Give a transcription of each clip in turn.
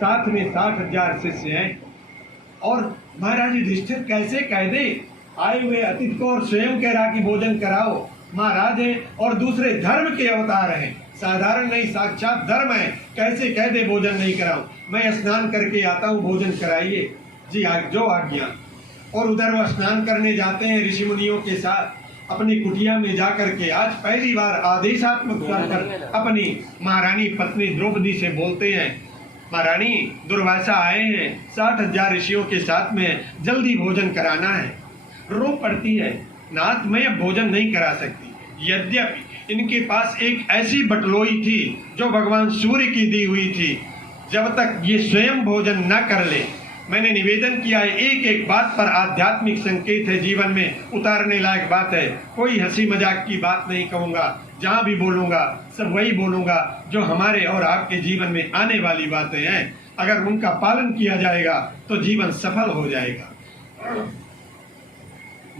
साथ में 60,000 शिष्य हैं। और महाराज युधिष्ठिर कैसे कह दे आए हुए अतिथि को और स्वयं कह रहा कि भोजन कराओ। महाराज है और दूसरे धर्म के अवतार हैं, साधारण नहीं साक्षात धर्म है, कैसे कह दे भोजन नहीं कराऊं। मैं स्नान करके आता हूँ, भोजन कराइए जी, जो आज्ञा। और उधर वह स्नान करने जाते हैं ऋषि मुनियों के साथ अपनी कुटिया में जाकर के। आज पहली बार आदेशात्मक स्वर पर अपनी महारानी पत्नी द्रौपदी से बोलते हैं, महारानी दुर्वासा आए हैं, 60,000 ऋषियों के साथ में, जल्दी भोजन कराना है। रो पड़ती है, नाथ मैं अब भोजन नहीं करा सकती। यद्यपि इनके पास एक ऐसी बटलोई थी जो भगवान सूर्य की दी हुई थी, जब तक ये स्वयं भोजन न कर ले। मैंने निवेदन किया है, एक एक बात पर आध्यात्मिक संकेत है, जीवन में उतारने लायक बात है। कोई हंसी मजाक की बात नहीं कहूँगा, जहाँ भी बोलूँगा सब वही बोलूँगा जो हमारे और आपके जीवन में आने वाली बातें हैं। अगर उनका पालन किया जाएगा तो जीवन सफल हो जाएगा।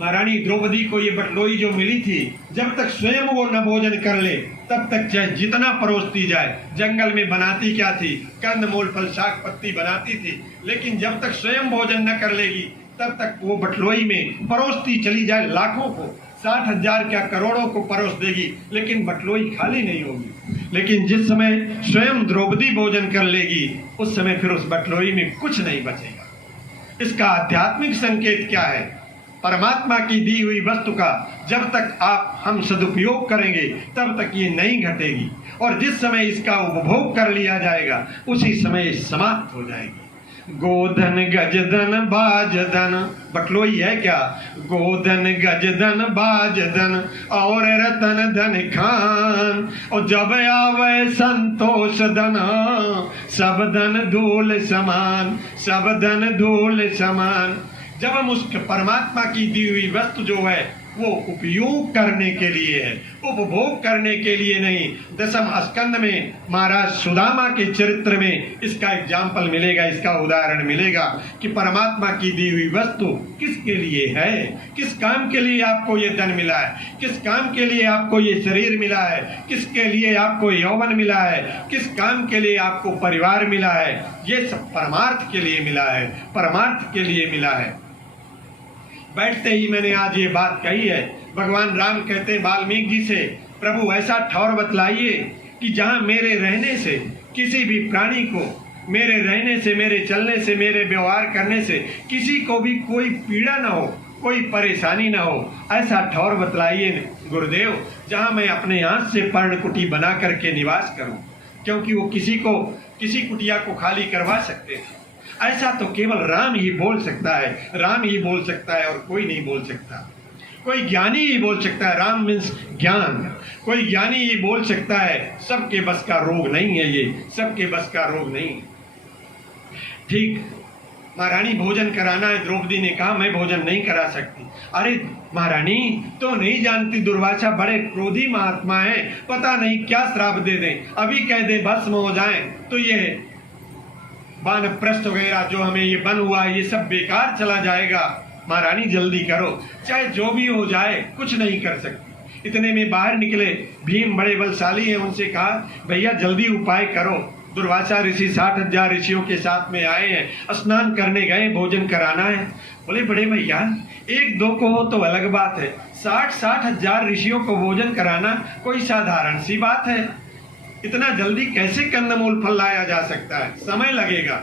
महारानी द्रौपदी को ये बटलोई जो मिली थी, जब तक स्वयं वो न भोजन कर ले तब तक चाहे जितना परोसती जाए। जंगल में बनाती क्या थी, कंदमूल फल शाक पत्ती बनाती थी, लेकिन जब तक स्वयं भोजन न कर लेगी तब तक वो बटलोई में परोसती चली जाए। लाखों को, 60,000 क्या करोड़ों को परोस देगी, लेकिन बटलोई खाली नहीं होगी। लेकिन जिस समय स्वयं द्रौपदी भोजन कर लेगी उस समय फिर उस बटलोई में कुछ नहीं बचेगा। इसका आध्यात्मिक संकेत क्या है? परमात्मा की दी हुई वस्तु का जब तक हम सदुपयोग करेंगे तब तक ये नहीं घटेगी, और जिस समय इसका उपभोग कर लिया जाएगा उसी समय समाप्त हो जाएगी। गोधन गजधन बाजधन, बटलोई है क्या? गोधन गजधन बाजधन और रतन धन खान, और जब आवे संतोष धन सब धन धूल समान, सब धन धूल समान। जब हम उस परमात्मा की दी हुई वस्तु जो है वो उपयोग करने के लिए है, उपभोग करने के लिए नहीं। दशम स्कंद में महाराज सुदामा के चरित्र में इसका एग्जाम्पल मिलेगा, इसका उदाहरण मिलेगा कि परमात्मा की दी हुई वस्तु किसके लिए है, किस काम के लिए आपको ये धन मिला है, किस काम के लिए आपको ये शरीर मिला है, किसके लिए आपको यौवन मिला है, किस काम के लिए आपको परिवार मिला है। ये सब परमार्थ के लिए मिला है, परमार्थ के लिए मिला है। बैठते ही मैंने आज ये बात कही है। भगवान राम कहते हैं वाल्मीकि जी से, प्रभु ऐसा ठौर बतलाइए कि जहाँ मेरे रहने से किसी भी प्राणी को, मेरे रहने से, मेरे चलने से, मेरे व्यवहार करने से किसी को भी कोई पीड़ा ना हो, कोई परेशानी ना हो। ऐसा ठौर बतलाइए गुरुदेव जहाँ मैं अपने हाथ से पर्णकुटी बना करके निवास करूँ, क्योंकि वो किसी कुटिया को खाली करवा सकते हैं। ऐसा तो केवल राम ही बोल सकता है, राम ही बोल सकता है और कोई नहीं बोल सकता। कोई ज्ञानी ही बोल सकता है, राम मीन्स ज्ञान। कोई ज्ञानी ही बोल सकता है। सबके बस का रोग नहीं है ये, सबके बस का रोग नहीं। ठीक, महारानी भोजन कराना है, द्रौपदी ने कहा मैं भोजन नहीं करा सकती। अरे महारानी तो नहीं जानती, दुर्वासा बड़े क्रोधी महात्मा है, पता नहीं क्या श्राप दे दें, अभी कह दे भस्म हो जाए तो ये वानप्रस्थ वगैरह जो हमें ये बन हुआ ये सब बेकार चला जाएगा। महारानी जल्दी करो, चाहे जो भी हो जाए कुछ नहीं कर सकती। इतने में बाहर निकले भीम, बड़े बलशाली हैं, उनसे कहा भैया जल्दी उपाय करो। दुर्वासा ऋषि 60,000 ऋषियों के साथ में आए हैं, स्नान करने गए, भोजन कराना है। बोले बड़े भैया एक दो को हो तो अलग बात है, 60,000 ऋषियों को भोजन कराना कोई साधारण सी बात है? इतना जल्दी कैसे कंदमूल फल लाया जा सकता है, समय लगेगा।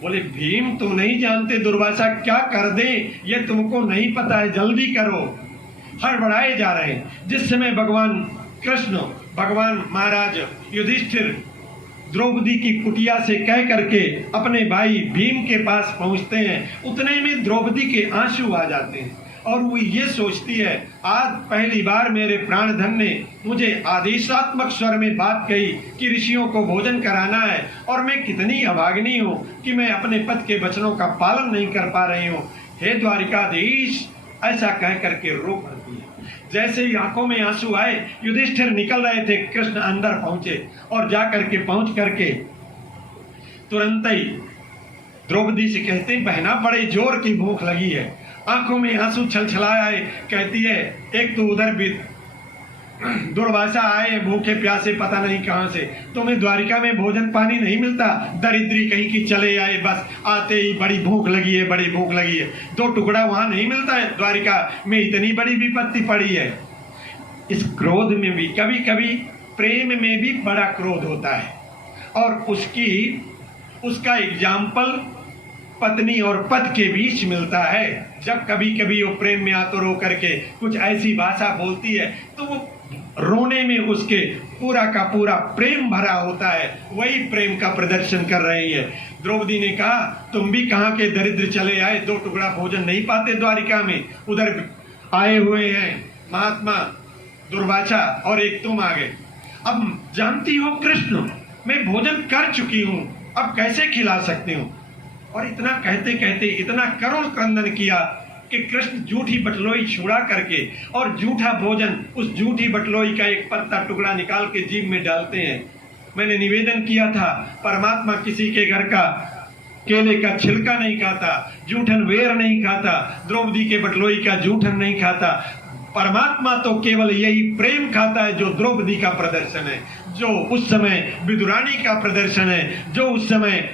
बोले भीम तुम नहीं जानते दुर्वासा क्या कर दे, ये तुमको नहीं पता है, जल्दी करो। हड़बड़ाए जा रहे हैं। जिस समय भगवान कृष्ण, भगवान महाराज युधिष्ठिर द्रौपदी की कुटिया से कह करके अपने भाई भीम के पास पहुंचते हैं, उतने में द्रौपदी के आंसू आ जाते हैं और वो ये सोचती है आज पहली बार मेरे प्राणधन ने मुझे आदेशात्मक स्वर में बात कही कि ऋषियों को भोजन कराना है, और मैं कितनी अभागिनी हूँ कि मैं अपने पति के वचनों का पालन नहीं कर पा रही हूँ। हे द्वारिकाधीश, ऐसा कह करके रो पड़ती है। जैसे ही आंखों में आंसू आए, युधिष्ठिर निकल रहे थे, कृष्ण अंदर पहुंचे और जा करके पहुंच करके तुरंत ही द्रौपदी से कहते हैं बहना बड़े जोर की भूख लगी है। आंखों में आंसू छलछलाए, कहती है एक तो उधर भी दुर्वासा आए भूखे प्यासे पता नहीं कहां से, तुम्हें द्वारिका में भोजन पानी नहीं मिलता, दरिद्री कहीं की चले आए, बस आते ही बड़ी भूख लगी है, बड़ी भूख लगी है, 2 टुकड़ा वहां नहीं मिलता है, द्वारिका में इतनी बड़ी विपत्ति पड़ी है। इस क्रोध में भी कभी कभी प्रेम में भी बड़ा क्रोध होता है, और उसका एग्जाम्पल पत्नी और पति के बीच मिलता है। जब कभी कभी वो प्रेम में आतुर होकर के कुछ ऐसी भाषा बोलती है तो वो रोने में उसके पूरा का पूरा प्रेम भरा होता है, वही प्रेम का प्रदर्शन कर रही है। द्रौपदी ने कहा तुम भी कहाँ के दरिद्र चले आए, 2 टुकड़ा भोजन नहीं पाते द्वारिका में, उधर आए हुए हैं महात्मा दुर्वासा और एक तुम आ गए। अब जानती हो कृष्ण मैं भोजन कर चुकी हूँ, अब कैसे खिला सकती हूँ। और इतना कहते कहते इतना करुण क्रंदन किया कि कृष्ण झूठी बटलोई छुड़ा करके और झूठा भोजन, उस झूठी बटलोई का एक पत्ता टुकड़ा निकाल के जीभ में डालते हैं। मैंने निवेदन किया था परमात्मा किसी के घर का केले का छिलका नहीं खाता, जूठन वेर नहीं खाता, द्रौपदी के बटलोई का जूठन नहीं खाता। परमात्मा तो केवल यही प्रेम खाता है जो द्रौपदी का प्रदर्शन है, जो उस समय विदुरानी का प्रदर्शन है, जो उस समय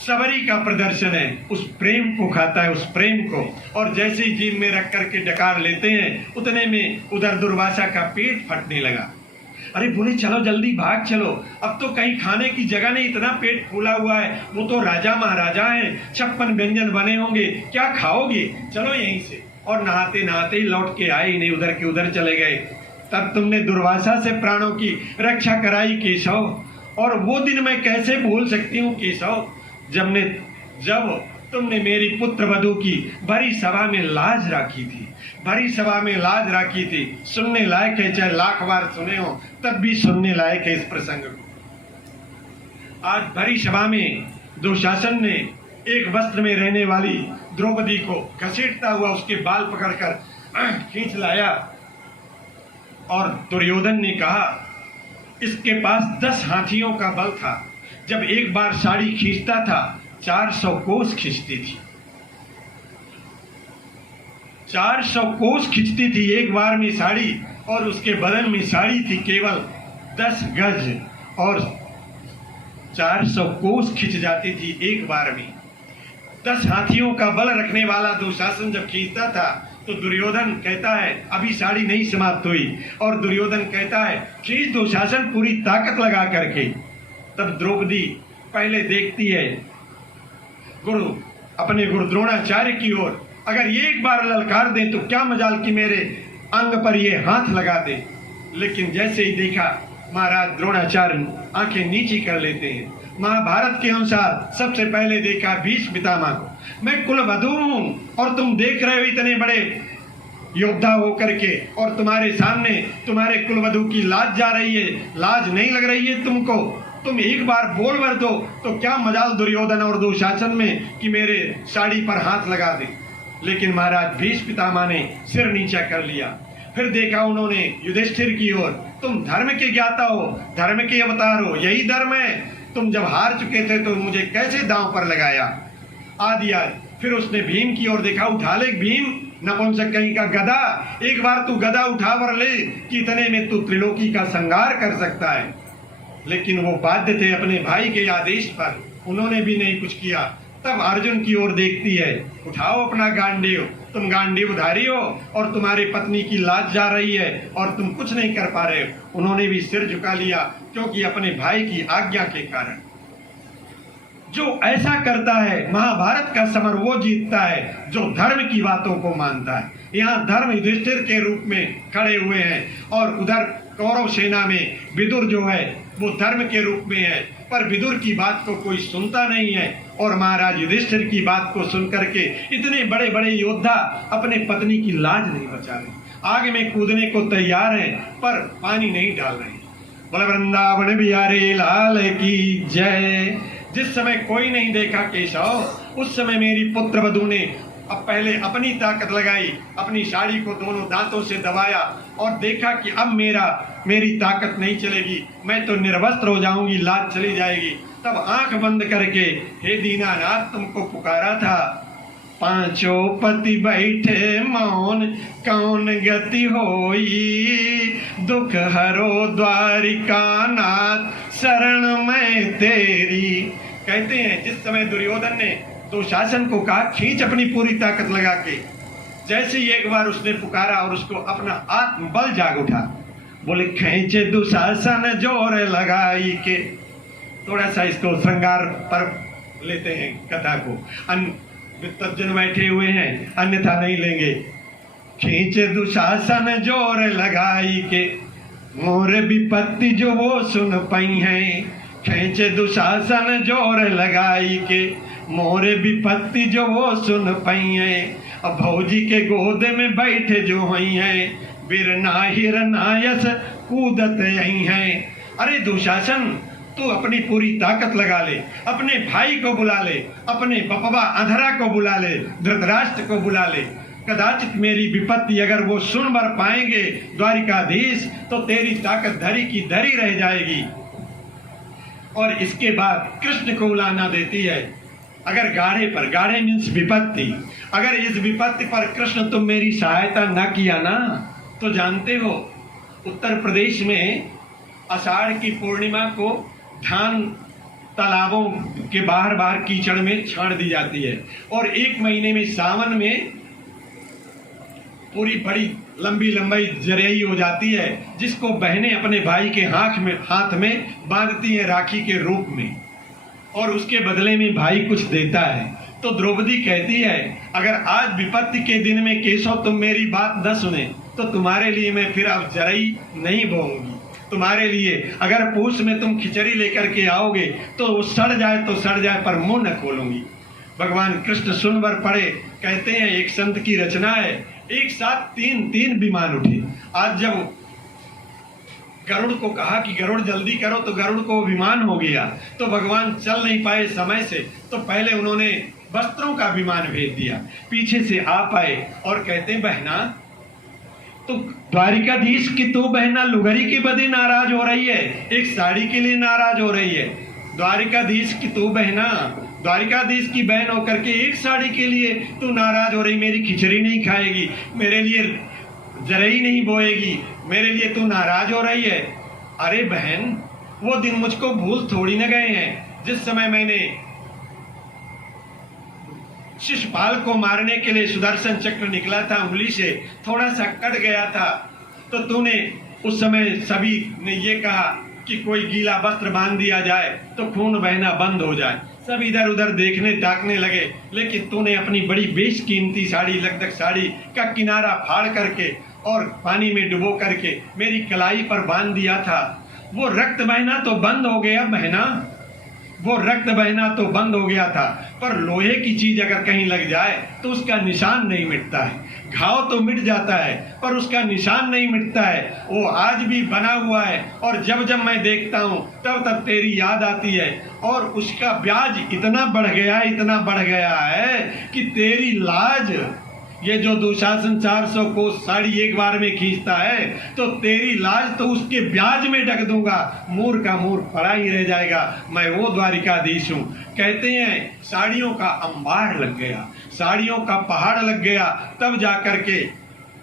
सबरी का प्रदर्शन है, उस प्रेम को खाता है, उस प्रेम को। और जैसे ही जीभ में रख करके डकार लेते हैं उतने में उधर दुर्वासा का पेट फटने लगा। अरे बोले चलो जल्दी भाग चलो, अब तो कहीं खाने की जगह नहीं, इतना पेट फूला हुआ है, वो तो राजा महाराजा हैं, 56 व्यंजन बने होंगे, क्या खाओगे, चलो यहीं से। और नहाते नहाते ही लौट के आए ही नहीं, उधर के उधर चले गए। तब तुमने दुर्वासा से प्राणों की रक्षा कराई केशव, और वो दिन मैं कैसे भूल सकती हूँ केशव, जब तुमने मेरी पुत्र वधू की भरी सभा में लाज राखी थी, भरी सभा में लाज राखी थी। सुनने लायक है, चाहे लाख बार सुने हो तब भी सुनने लायक है इस प्रसंग को। आज भरी सभा में दुशासन ने एक वस्त्र में रहने वाली द्रौपदी को घसीटता हुआ उसके बाल पकड़कर खींच लाया, और दुर्योधन ने कहा इसके पास 10 हाथियों का बल था, जब एक बार साड़ी खींचता था 400 कोस खींचती थी, 400 कोस खींचती थी एक बार में साड़ी, और उसके बदन में साड़ी थी केवल 10 गज, और 400 कोस खींच जाती थी एक बार में। 10 हाथियों का बल रखने वाला दुशासन जब खींचता था तो दुर्योधन कहता है अभी साड़ी नहीं समाप्त हुई, और दुर्योधन कहता है खींच दुशासन पूरी ताकत लगा करके। तब द्रौपदी पहले देखती है अपने गुरु द्रोणाचार्य की ओर, अगर ये एक बार ललकार दें तो क्या मजाल कि मेरे अंग पर ये हाथ लगा दे। लेकिन जैसे ही देखा महाराज द्रोणाचार्य आंखें नीची कर लेते हैं। महाभारत के अनुसार सबसे पहले देखा भीष्म पितामह को, मैं कुलवधू हूँ और तुम देख रहे हो इतने बड़े योद्धा होकर के, और तुम्हारे सामने तुम्हारे कुलवधू की लाज जा रही है, लाज नहीं लग रही है तुमको, तुम एक बार बोल भर दो तो क्या मजाल दुर्योधन और दुशासन में कि मेरे साड़ी पर हाथ लगा दे। लेकिन महाराज भीष्म पितामह ने सिर नीचा कर लिया। फिर देखा उन्होंने युधिष्ठिर की ओर, तुम धर्म के ज्ञाता हो, धर्म के अवतार हो, यही धर्म है, तुम जब हार चुके थे तो मुझे कैसे दांव पर लगाया आदि। फिर उसने भीम की ओर देखा, उठा ले भीम नपुंसक कहीं का गदा, एक बार तू गदा उठा कर ले कि इतने में तू त्रिलोकी का संहार कर सकता है। लेकिन वो बाध्य थे अपने भाई के आदेश पर, उन्होंने भी नहीं कुछ किया। तब अर्जुन की ओर देखती है, उठाओ अपना गांडीव, तुम गांडीवधारी हो और तुम्हारी पत्नी की लाज जा रही है और तुम कुछ नहीं कर पा रहे हो। उन्होंने भी सिर झुका लिया, क्योंकि अपने भाई की आज्ञा के कारण। जो ऐसा करता है महाभारत का समर वो जीतता है जो धर्म की बातों को मानता है। यहाँ धर्म युधिष्ठिर के रूप में खड़े हुए हैं, और उधर कौरव सेना में विदुर जो है वो धर्म के रूप में है, पर विदुर की बात को कोई सुनता नहीं है। और महाराज युधिष्ठिर की बात को सुनकर के इतने बड़े बड़े योद्धा अपने पत्नी की लाज नहीं बचा रहे, आग में कूदने को तैयार हैं पर पानी नहीं डाल रहे। बोले वृंदावन बिहारी लाल की जय। जिस समय कोई नहीं देखा केशव, उस समय मेरी पुत्र वधू ने अब पहले अपनी ताकत लगाई, अपनी साड़ी को दोनों दांतों से दबाया और देखा कि अब मेरी ताकत नहीं चलेगी, मैं तो निर्वस्त्र हो जाऊंगी, लाज चली जाएगी। तब आंख बंद करके हे दीनानाथ तुमको पुकारा था, पांचों पति बैठे मौन, कौन गति होई, दुख हरो द्वारिका नाथ, शरण में तेरी। कहते हैं जिस समय दुर्योधन ने दुशासन को कहा खींच अपनी पूरी ताकत लगा के, जैसे ही एक बार उसने पुकारा और उसको अपना आत्मबल जाग उठा, बोले खींचे दुशासन जोर लगाई के। थोड़ा सा इसको श्रृंगार पर लेते हैं कथा को, विद्वज्जन बैठे हुए हैं अन्यथा नहीं लेंगे। खींचे दुशासन जोर लगाई के, मोर विपत्ति जो वो सुन पई हैं। खींचे दुशासन जोर लगाई के, मोर विपत्ति जो वो सुन पई हैं। अब भौजी के गोद में बैठे जो हुई हैं, बिरना हिरनायस कूदत आई हैं। अरे दुशासन तू अपनी पूरी ताकत लगा ले, अपने भाई को बुला ले, अपने बपवा अंधरा को बुला ले, धृतराष्ट्र को बुला ले। कदाचित मेरी विपत्ति अगर वो सुन बर पाएंगे द्वारिकाधीश, तो तेरी ताकत धरी की धरी रह जाएगी। और इसके बाद कृष्ण को उलाना देती है। अगर गाढ़े पर, गाढ़े मीन्स विपत्ति, अगर इस विपत्ति पर कृष्ण तुम मेरी सहायता न किया ना, तो जानते हो उत्तर प्रदेश में आषाढ़ की पूर्णिमा को धान तालाबों के बाहर बाहर कीचड़ में छाड़ दी जाती है, और एक महीने में सावन में पूरी बड़ी लंबी लंबाई जरेई हो जाती है, जिसको बहनें अपने भाई के हाथ में बांधती हैं राखी के रूप में, और उसके बदले में भाई कुछ देता है। तो द्रौपदी कहती है अगर आज विपत्ति के दिन में केशव तुम मेरी बात न सुने, तो तुम्हारे लिए मैं फिर अब जरई नहीं बोऊंगी। तुम्हारे लिए अगर पूछ में तुम खिचड़ी लेकर के आओगे तो वो सड़ जाए तो सड़ जाए, पर मुंह न खोलूंगी। भगवान कृष्ण सुन बर पड़े। कहते हैं एक संत की रचना है, एक साथ तीन विमान उठे। आज जब गरुड़ को कहा कि गरुड़ जल्दी करो, तो गरुड़ को विमान हो गया, तो भगवान चल नहीं पाए समय से, तो पहले उन्होंने वस्त्रों का विमान भेज दिया। पीछे से आ पाए और कहते बहना, तो द्वारिकाधीश की तू बहना लुगरी की बदी नाराज हो रही है, एक साड़ी के लिए नाराज हो रही है। द्वारिकाधीश की तू बहना, द्वारिकाधीश की बहन होकर के एक साड़ी के लिए तू नाराज हो रही, मेरी खिचड़ी नहीं खाएगी, मेरे लिए जरई नहीं बोएगी, मेरे लिए तू नाराज हो रही है। अरे बहन, वो दिन मुझको भूल थोड़ी न गए हैं जिस समय मैंने शिशुपाल को मारने के लिए सुदर्शन चक्र निकला था, उंगली से थोड़ा सा कट गया था, तो तूने उस समय सभी ने ये कहा कि कोई गीला वस्त्र बांध दिया जाए तो खून बहना बंद हो जाए। सब इधर उधर देखने ताकने लगे, लेकिन तूने अपनी बड़ी बेशकीमती साड़ी, लगदग साड़ी का किनारा फाड़ करके और पानी में डुबो करके मेरी कलाई पर बांध दिया था। वो रक्त बहना तो बंद हो गया बहना, वो रक्त बहना तो बंद हो गया था, पर लोहे की चीज अगर कहीं लग जाए तो उसका निशान नहीं मिटता है। घाव तो मिट जाता है पर उसका निशान नहीं मिटता है, वो आज भी बना हुआ है। और जब जब मैं देखता हूँ तब तब तेरी याद आती है, और उसका ब्याज इतना बढ़ गया है, इतना बढ़ गया है कि तेरी लाज, ये जो दुशासन 400 को साड़ी एक बार में खींचता है, तो तेरी लाज तो उसके ब्याज में ढक दूंगा, मूर का मूर पड़ा ही रह जाएगा। मैं वो द्वारिकाधीश हूँ। कहते हैं साड़ियों का अंबार लग गया, साड़ियों का पहाड़ लग गया, तब जाकर के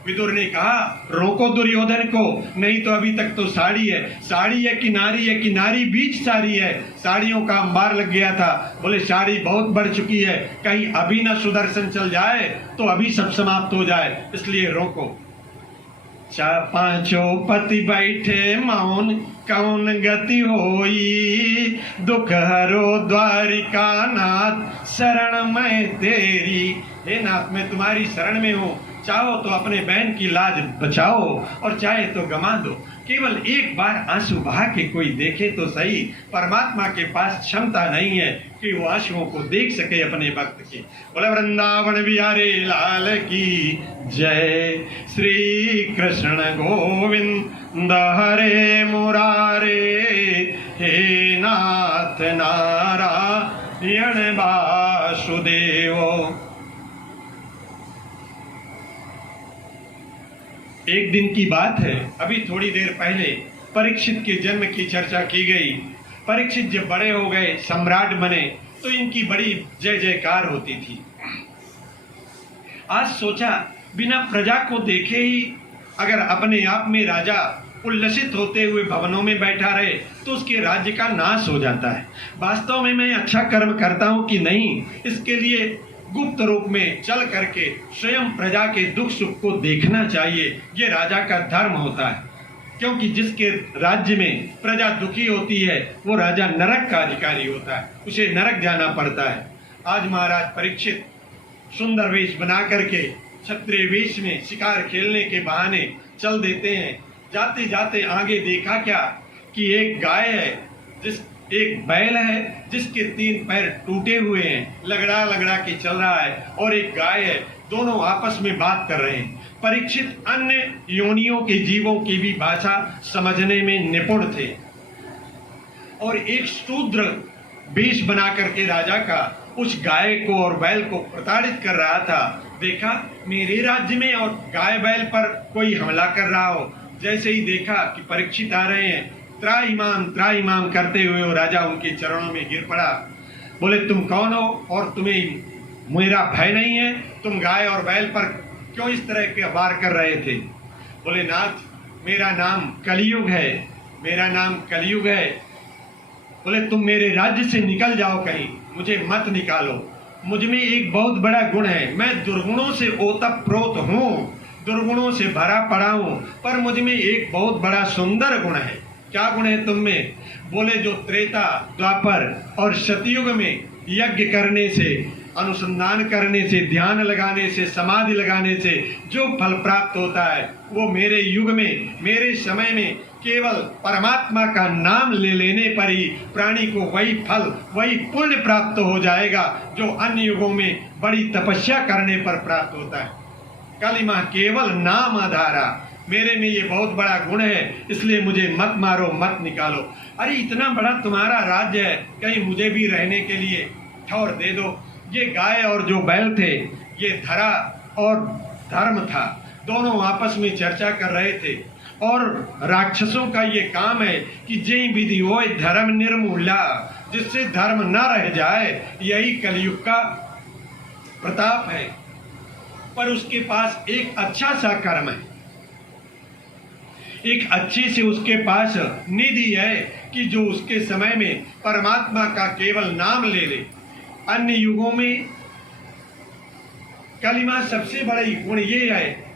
विदुर ने कहा रोको दुर्योधन को, नहीं तो अभी तक तो साड़ी है, साड़ी है कि नारी है, कि नारी बीच साड़ी है। साड़ियों का अंबार लग गया था। बोले साड़ी बहुत बढ़ चुकी है, कहीं अभी ना सुदर्शन चल जाए तो अभी सब समाप्त हो जाए, इसलिए रोको। पांचों पति बैठे मौन, कौन गति होई, दुख हरो द्वारिका नाथ, शरण में तेरी। हे नाथ, मैं तुम्हारी शरण में हूँ, चाहो तो अपने बहन की लाज बचाओ और चाहे तो गमा दो। केवल एक बार आंसू बहा के कोई देखे तो सही। परमात्मा के पास क्षमता नहीं है कि वो आंसुओं को देख सके अपने भक्त के। बोले वृंदावन बिहारी लाल की जय। श्री कृष्ण गोविंद हरे मुरारे, हे नाथ नारायण वासुदेव। एक दिन की बात है, अभी थोड़ी देर पहले परीक्षित के जन्म की चर्चा की गई। परीक्षित जब बड़े हो गए, सम्राट बने, तो इनकी बड़ी जय जयकार होती थी। आज सोचा बिना प्रजा को देखे ही अगर अपने आप में राजा उल्लसित होते हुए भवनों में बैठा रहे तो उसके राज्य का नाश हो जाता है। वास्तव में मैं अच्छा कर्म करता हूं कि नहीं, इसके लिए गुप्त रूप में चल करके स्वयं प्रजा के दुख सुख को देखना चाहिए। ये राजा का धर्म होता है, क्योंकि जिसके राज्य में प्रजा दुखी होती है वो राजा नरक का अधिकारी होता है, उसे नरक जाना पड़ता है। आज महाराज परीक्षित सुंदर वेश बना करके क्षत्रिय वेश में शिकार खेलने के बहाने चल देते हैं। जाते जाते आगे देखा क्या कि एक गाय है, एक बैल है जिसके 3 पैर टूटे हुए हैं, लगड़ा लगड़ा के चल रहा है, और एक गाय है, दोनों आपस में बात कर रहे हैं। परीक्षित अन्य योनियों के जीवों की भी भाषा समझने में निपुण थे, और एक शूद्र वेश बना करके राजा का उस गाय को और बैल को प्रताड़ित कर रहा था। देखा मेरे राज्य में और गाय बैल पर कोई हमला कर रहा हो। जैसे ही देखा कि परीक्षित आ रहे हैं, त्राईमाम करते हुए वो राजा उनके चरणों में गिर पड़ा। बोले तुम कौन हो और तुम्हें मेरा भय नहीं है? तुम गाय और बैल पर क्यों इस तरह के वार कर रहे थे? बोले नाथ मेरा नाम कलियुग है, मेरा नाम कलियुग है। बोले तुम मेरे राज्य से निकल जाओ, कहीं मुझे मत निकालो। मुझ में एक बहुत बड़ा गुण है, मैं दुर्गुणों से ओतप्रोत हूँ, दुर्गुणों से भरा पड़ा हूँ, पर मुझ में एक बहुत बड़ा सुंदर गुण है। क्या गुण है तुम में? बोले जो त्रेता द्वापर और सतयुग में यज्ञ करने से, अनुसंधान करने से, ध्यान लगाने से, समाधि लगाने से जो फल प्राप्त होता है वो मेरे युग में, मेरे समय में केवल परमात्मा का नाम ले लेने पर ही प्राणी को वही फल, वही पुण्य प्राप्त हो जाएगा जो अन्य युगों में बड़ी तपस्या करने पर प्राप्त होता है। कलिमा केवल नाम आधारा, मेरे में ये बहुत बड़ा गुण है, इसलिए मुझे मत मारो, मत निकालो। अरे इतना बड़ा तुम्हारा राज्य है, कहीं मुझे भी रहने के लिए ठौर दे दो। ये गाय और जो बैल थे ये धरा और धर्म था, दोनों आपस में चर्चा कर रहे थे। और राक्षसों का ये काम है कि जय विधि हो धर्म निर्मूला, जिससे धर्म न रह जाए, यही कलयुग का प्रताप है। पर उसके पास एक अच्छा सा कर्म है, एक अच्छी से उसके पास निधि है कि जो उसके समय में परमात्मा का केवल नाम ले ले। अन्य युगों में कलिमा सबसे बड़ा गुण ये है,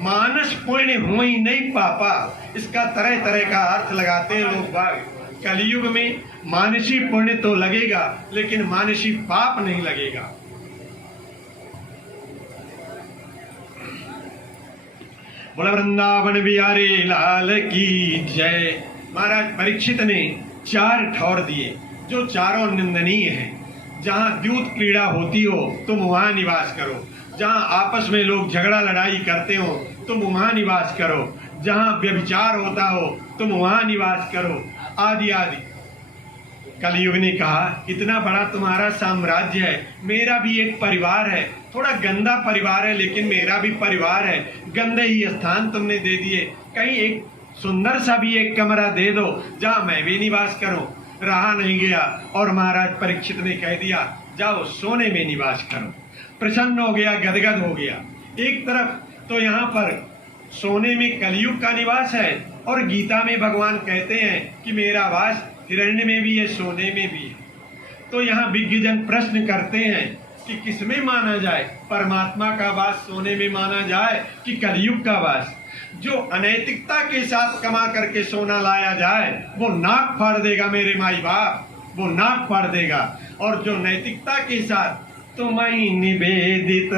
मानस पुण्य हुआ ही नहीं पापा। इसका तरह तरह का अर्थ लगाते हैं लोग बाग। कलयुग में मानसी पुण्य तो लगेगा लेकिन मानसी पाप नहीं लगेगा। बोला वृंदावन बिहारी लाल की जय। महाराज परीक्षित ने 4 ठौर दिए जो चारों निंदनीय हैं। जहाँ द्यूत क्रीड़ा होती हो तुम वहाँ निवास करो, जहाँ आपस में लोग झगड़ा लड़ाई करते हो तुम वहाँ निवास करो, जहाँ व्यभिचार होता हो तुम वहाँ निवास करो, आदि आदि। कलयुग ने कहा इतना बड़ा तुम्हारा साम्राज्य है, मेरा भी एक परिवार है, थोड़ा गंदा परिवार है लेकिन मेरा भी परिवार है। गंदे ही स्थान तुमने दे दिए, कहीं एक सुंदर सा भी एक कमरा दे दो जहाँ मैं भी निवास करूं। रहा नहीं गया और महाराज परीक्षित ने कह दिया जाओ सोने में निवास करो। प्रसन्न हो गया, गदगद हो गया। एक तरफ तो यहाँ पर सोने में कलयुग का निवास है और गीता में भगवान कहते हैं कि मेरा वास हिरण्य में भी है, सोने में भी है। तो यहाँ विज्ञजन प्रश्न करते हैं कि किसमें माना जाए, परमात्मा का वास सोने में माना जाए कि कलयुग का वास। जो अनैतिकता के साथ कमा करके सोना लाया जाए वो नाक फाड़ देगा मेरे माई बाप, वो नाक फाड़ देगा। और जो नैतिकता के साथ तुम्हें निवेदित,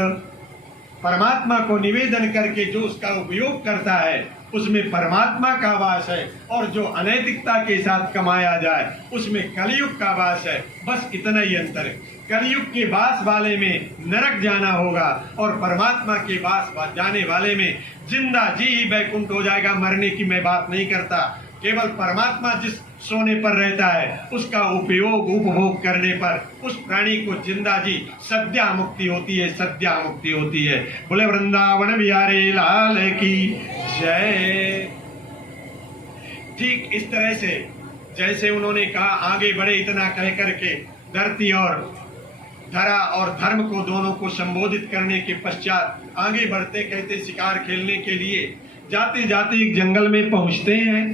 परमात्मा को निवेदन करके जो उसका उपयोग करता है उसमें परमात्मा का वास है। और जो अनैतिकता के साथ कमाया जाए उसमें कलयुग का वास है। बस इतना ही अंतर है। कलयुग के वास वाले में नरक जाना होगा और परमात्मा के वास जाने वाले में जिंदा जी ही वैकुंठ हो जाएगा। मरने की मैं बात नहीं करता, केवल परमात्मा जिस सोने पर रहता है उसका उपयोग उपभोग करने पर उस प्राणी को जिंदा जी सद्या मुक्ति होती है, सद्या मुक्ति होती है। बोले वृंदावन बिहारी लाल की जय। ठीक इस तरह से जैसे उन्होंने कहा आगे बढ़े, इतना कह करके धरती और धरा और धर्म को दोनों को संबोधित करने के पश्चात आगे बढ़ते कहते शिकार खेलने के लिए जाते जाते एक जंगल में पहुंचते हैं।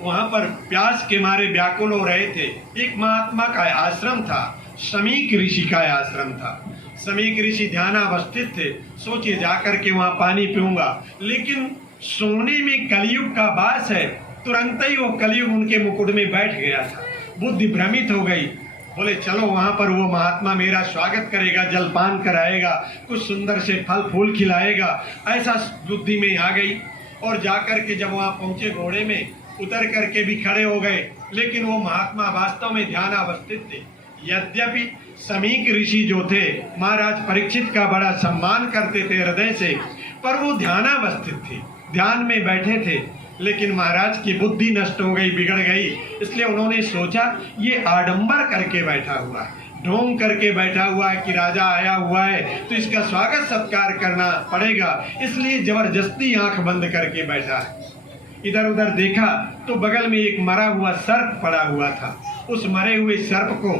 वहां पर प्यास के मारे व्याकुल हो रहे थे। एक महात्मा का आश्रम था, समीक ऋषि का आश्रम था। समीक ऋषि ध्यानावस्थित थे। सोचे जाकर के वहां पानी पीऊंगा, लेकिन सोने में कलयुग का वास है। तुरंत ही वो कलयुग उनके मुकुट में बैठ गया था। बुद्धि भ्रमित हो गई। बोले चलो वहां पर वो महात्मा मेरा स्वागत करेगा, जलपान कराएगा, कुछ सुंदर से फल फूल खिलाएगा, ऐसा बुद्धि में आ गई। और जाकर के जब वहां पहुंचे घोड़े में उतर करके भी खड़े हो गए, लेकिन वो महात्मा वास्तव में ध्यानावस्थित थे। यद्यपि समीक ऋषि जो थे महाराज परीक्षित का बड़ा सम्मान करते थे हृदय से, पर वो ध्यानावस्थित थे, ध्यान में बैठे थे। लेकिन महाराज की बुद्धि नष्ट हो गई, बिगड़ गई। इसलिए उन्होंने सोचा ये आडंबर करके बैठा हुआ है, ढोंग करके बैठा हुआ है कि राजा आया हुआ है तो इसका स्वागत सत्कार करना पड़ेगा, इसलिए जबरदस्ती आंख बंद करके बैठा है। इधर उधर देखा तो बगल में एक मरा हुआ सर्प पड़ा हुआ था। उस मरे हुए सर्प को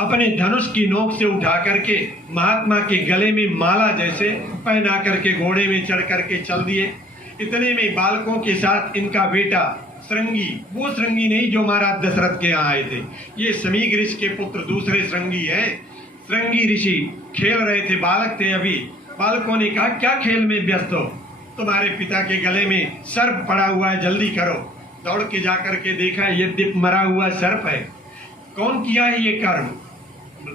अपने धनुष की नोक से उठा करके महात्मा के गले में माला जैसे पहना करके घोड़े में चढ़ करके चल दिए। इतने में बालकों के साथ इनका बेटा श्रृंगी, वो श्रृंगी नहीं जो महाराज दशरथ के यहाँ आए थे, ये समीक ऋषि के पुत्र दूसरे श्रृंगी हैं। श्रृंगी ऋषि खेल रहे थे, बालक थे अभी। बालकों ने कहा क्या खेल में व्यस्त हो, तुम्हारे पिता के गले में सर्प पड़ा हुआ है, जल्दी करो। दौड़ के जाकर के देखा यद्यपि मरा हुआ सर्प है। कौन किया है ये कर्म?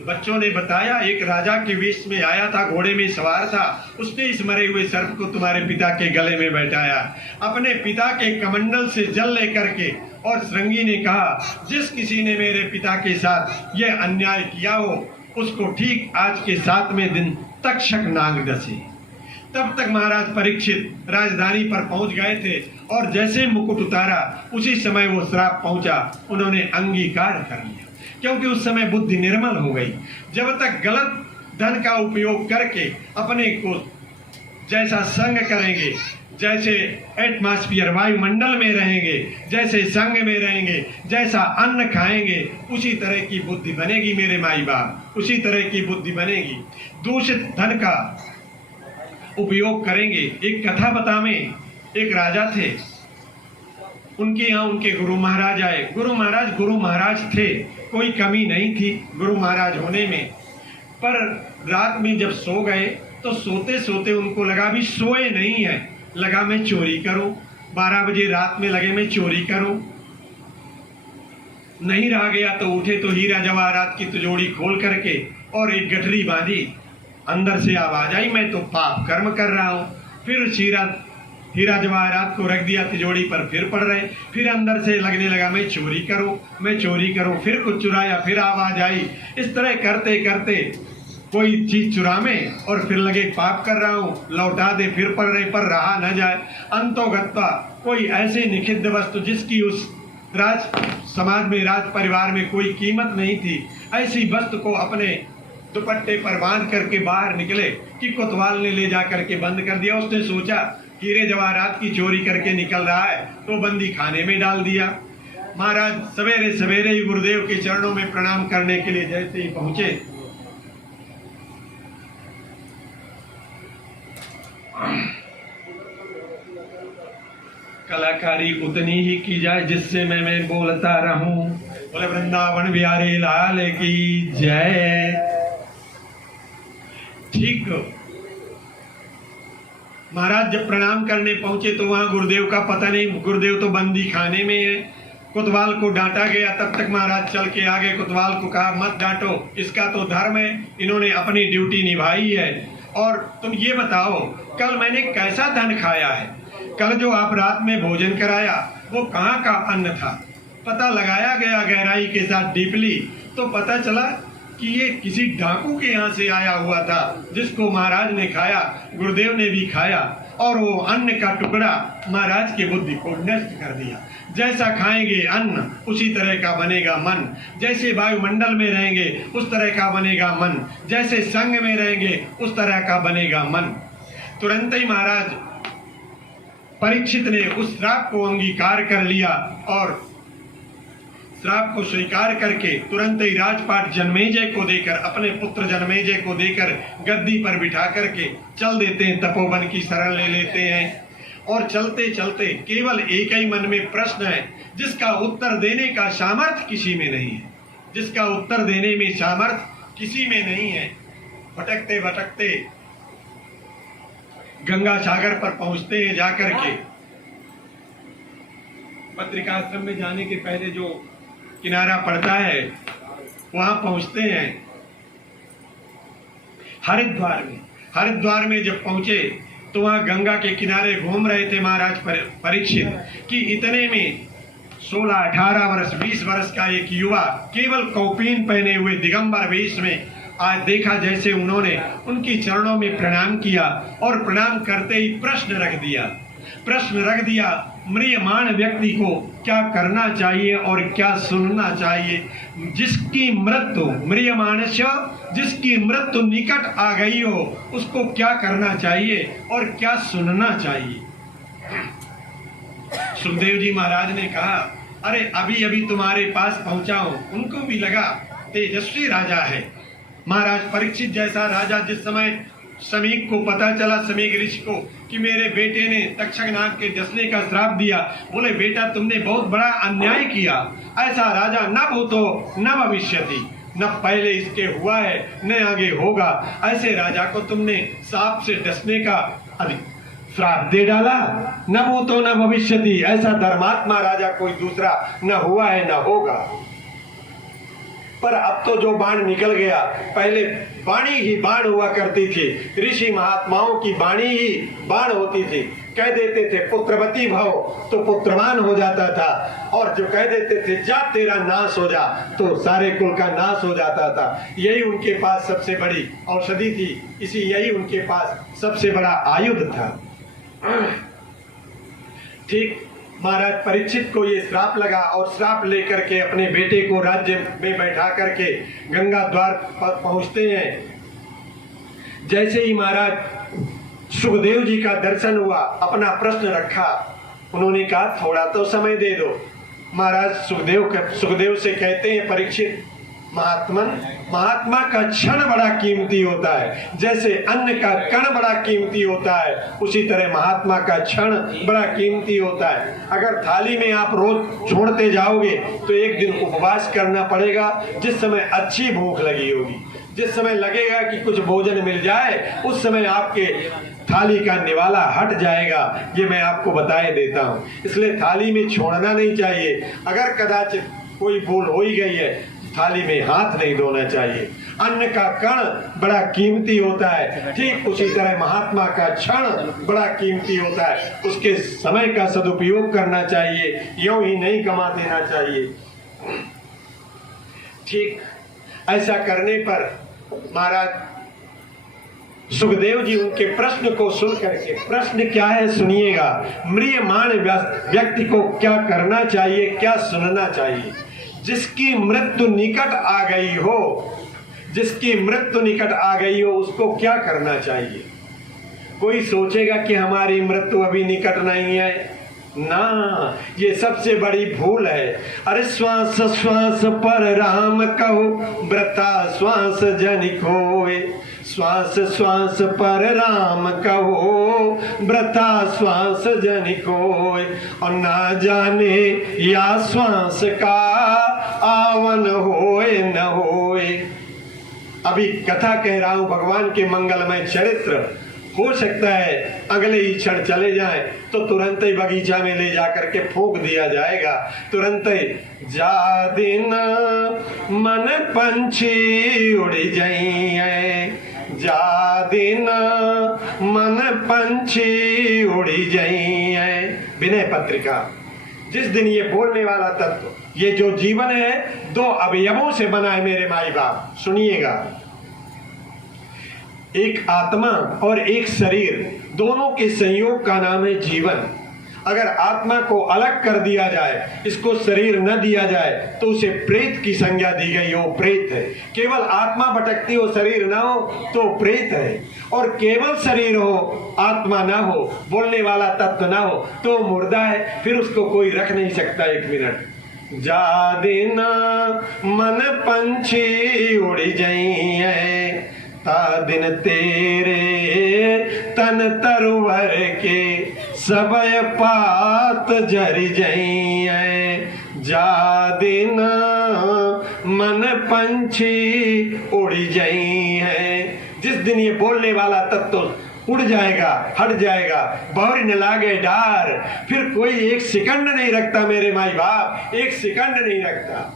बच्चों ने बताया एक राजा के वेश में आया था, घोड़े में सवार था, उसने इस मरे हुए सर्प को तुम्हारे पिता के गले में बैठाया। अपने पिता के कमंडल से जल लेकर के, और श्रृंगी ने कहा जिस किसी ने मेरे पिता के साथ यह अन्याय किया हो उसको ठीक आज के 7वें दिन तक्षक नाग डसे। तब तक महाराज परीक्षित राजधानी पर पहुंच गए थे, और जैसे मुकुट उतारा उसी समय वो श्राप पहुंचा। उन्होंने अंगीकार कर लिया, क्योंकि उस समय बुद्धि निर्मल हो गई। जब तक गलत धन का उपयोग करके अपने को जैसा संग करेंगे, जैसे एटमॉस्फियर वायुमंडल में रहेंगे, जैसे संग में रहेंगे, जैसा अन्न खाएंगे, उसी तरह की बुद्धि बनेगी मेरे माई बाप, उसी तरह की बुद्धि बनेगी। दूषित धन का उपयोग करेंगे। एक कथा बतावें, एक राजा थे, उनके यहाँ उनके गुरु महाराज आए। गुरु महाराज थे, कोई कमी नहीं थी गुरु महाराज होने में। पर रात में जब सो गए तो सोते सोते उनको लगा भी सोए नहीं है, लगा मैं चोरी करूं। 12 बजे रात में लगे मैं चोरी करूं। नहीं रह गया तो उठे तो हीरा जवाहरात की तिजोरी खोल करके और एक गठरी बांधी। अंदर से आवाज आई मैं तो पाप कर्म कर रहा हूं। फिर उस हीरा जवाहरात को रख दिया तिजोरी पर, फिर पढ़ रहे। फिर अंदर से लगने लगा मैं चोरी करूं। फिर कुछ चुराया, फिर आवाज आई। इस तरह करते करते कोई चीज चुरावे और फिर लगे पाप कर रहा हूं, लौटा दे, फिर पढ़ रहे पर रहा न जाए। अंतोगत्वा कोई ऐसी निषिद्ध वस्तु जिसकी उस राज समाज में, राज परिवार में कोई कीमत नहीं थी, ऐसी वस्तु को अपने दुपट्टे पर बांध करके बाहर निकले कि कोतवाल ने ले जा करके बंद कर दिया। उसने सोचा हीरे जवाहरात की चोरी करके निकल रहा है तो बंदी खाने में डाल दिया। महाराज सवेरे सवेरे ही गुरुदेव के चरणों में प्रणाम करने के लिए जैसे ही पहुंचे, कलाकारी उतनी ही की जाए जिससे मैं बोलता रहूं। बोले वृंदावन बिहारी लाल की जय। ठीक महाराज जब प्रणाम करने पहुंचे तो वहां गुरुदेव का पता नहीं, गुरुदेव तो बंदी खाने में है। कोतवाल को डांटा गया। तब तक महाराज चल के आगे कोतवाल को कहा मत डांटो, इसका तो धर्म है, इन्होंने अपनी ड्यूटी निभाई है। और तुम ये बताओ कल मैंने कैसा धन खाया है, कल जो आप रात में भोजन कराया वो कहाँ का अन्न था। पता लगाया गया गहराई के साथ डीपली, तो पता चला कि ये किसी डाकू के यहाँ से आया हुआ था, जिसको महाराज ने खाया, गुरुदेव ने भी खाया, और वो अन्न का टुकड़ा महाराज की बुद्धि को नष्ट कर दिया। जैसा खाएंगे अन्न उसी तरह का बनेगा मन, जैसे वायुमंडल में रहेंगे उस तरह का बनेगा मन, जैसे संग में रहेंगे उस तरह का बनेगा मन। तुरंत ही महाराज परीक्षित ने उस श्राप को अंगीकार कर लिया और श्राप को स्वीकार करके तुरंत ही राजपाट जन्मेजय को देकर, अपने पुत्र जन्मेजय को देकर गद्दी पर बिठा करके चल देते हैं, तपोवन की शरण ले लेते हैं। और चलते चलते केवल एक ही मन में प्रश्न है जिसका उत्तर देने का सामर्थ्य किसी में नहीं है, जिसका उत्तर देने में सामर्थ्य किसी में नहीं है। भटकते भटकते गंगा सागर पर पहुंचते हैं। जाकर के पत्रिकाश्रम में जाने के पहले जो किनारा पड़ता है वहां पहुंचते हैं। हरिद्वार में जब पहुंचे तो वहां गंगा के किनारे घूम रहे थे महाराज परीक्षित कि इतने में 16, 18 वर्ष, 20 वर्ष का एक युवा केवल कौपीन पहने हुए दिगंबर वेश में आज देखा। जैसे उन्होंने उनके चरणों में प्रणाम किया और प्रणाम करते ही प्रश्न रख दिया म्रियमाण व्यक्ति को क्या करना चाहिए और क्या सुनना चाहिए। जिसकी मृत्यु म्रियमाणस्य, जिसकी मृत्यु निकट आ गई हो उसको क्या करना चाहिए और क्या सुनना चाहिए। सुखदेव जी महाराज ने कहा, अरे अभी अभी तुम्हारे पास पहुंचा हूं। उनको भी लगा तेजस्वी राजा है। महाराज परीक्षित जैसा राजा जिस समय समीक को पता चला, समीक ऋषि को, कि मेरे बेटे ने तक्षक नाग के डसने का श्राप दिया, बोले बेटा तुमने बहुत बड़ा अन्याय किया। ऐसा राजा न भूतो न भविष्यति, न पहले इसके हुआ है न आगे होगा। ऐसे राजा को तुमने सांप से डसने का श्राप दे डाला। न भूतो न भविष्यति, ऐसा धर्मात्मा राजा कोई दूसरा न हुआ है न होगा। पर अब तो जो बाण निकल गया, पहले वाणी ही बाण हुआ करती थी। ऋषि महात्माओं की वाणी ही बाण होती थी। कह देते थे पुत्रवती भव तो पुत्रवान हो जाता था, और जो कह देते थे जा तेरा नाश हो जा तो सारे कुल का नाश हो जाता था। यही उनके पास सबसे बड़ी औषधि थी, यही उनके पास सबसे बड़ा आयुध था। ठीक महाराज परीक्षित को ये श्राप लगा और श्राप लेकर के अपने बेटे को राज्य में बैठा करके गंगा द्वार पर पहुंचते हैं। जैसे ही महाराज सुखदेव जी का दर्शन हुआ, अपना प्रश्न रखा। उन्होंने कहा थोड़ा तो समय दे दो। महाराज सुखदेव से कहते हैं परीक्षित, महात्मा का क्षण बड़ा कीमती होता है। जैसे अन्न का कण बड़ा कीमती होता है, उसी तरह महात्मा का क्षण बड़ा कीमती होता है। अगर थाली में आप रोज छोड़ते जाओगे तो एक दिन उपवास करना पड़ेगा। जिस समय अच्छी भूख लगी होगी, जिस समय लगेगा कि कुछ भोजन मिल जाए, उस समय आपके थाली का निवाला हट जाएगा। ये मैं आपको बताए देता हूँ। इसलिए थाली में छोड़ना नहीं चाहिए। अगर कदाचित कोई भूल हो ही गई है, थाली में हाथ नहीं धोना चाहिए। अन्न का कण बड़ा कीमती होता है, ठीक उसी तरह महात्मा का क्षण बड़ा कीमती होता है। उसके समय का सदुपयोग करना चाहिए, यूं ही नहीं गंवा देना चाहिए। ठीक ऐसा करने पर महाराज सुखदेव जी उनके प्रश्न को सुन करके, प्रश्न क्या है सुनिएगा, म्रियमाण व्यक्ति को क्या करना चाहिए, क्या सुनना चाहिए। जिसकी मृत्यु निकट आ गई हो, जिसकी मृत्यु निकट आ गई हो, उसको क्या करना चाहिए। कोई सोचेगा कि हमारी मृत्यु अभी निकट नहीं है ना, ये सबसे बड़ी भूल है। अरे श्वास श्वास पर राम कहो, व्रता श्वास जनिक होए। श्वास श्वास पर राम कहो, व्रता श्वास जनिक होए। और ना जाने या श्वास का आवन होए न होए। अभी कथा कह रहा हूं भगवान के मंगलमय चरित्र। हो सकता है अगले ही क्षण चले जाएं तो तुरंत ही बगीचा में ले जाकर के फूंक दिया जाएगा। तुरंत ही जा दिन मन पंछी उड़ जाइए, जा दिन मन पंछी उड़ जाइए। विनय पत्रिका। जिस दिन ये बोलने वाला तत्व, ये जो जीवन है, दो अवयवों से बना है मेरे माई बाप, सुनिएगा। एक आत्मा और एक शरीर, दोनों के संयोग का नाम है जीवन। अगर आत्मा को अलग कर दिया जाए, इसको शरीर न दिया जाए, तो उसे प्रेत की संज्ञा दी गई हो, प्रेत है। केवल आत्मा भटकती हो, शरीर न हो तो प्रेत है। और केवल शरीर हो, आत्मा ना हो, बोलने वाला तत्व ना हो तो मुर्दा है। फिर उसको कोई रख नहीं सकता एक मिनट। जा दिन मन पंछी उड़ जाइए, ता दिन तेरे तन तरवर के सबय पात झर जाइए। जा दिन मन पंछी उड़ जाइए। जिस दिन ये बोलने वाला तत्व उड़ जाएगा, हट जाएगा, बौर न लागे डार, फिर कोई एक सेकंड नहीं रखता मेरे माई बाप, एक सेकंड नहीं रखता।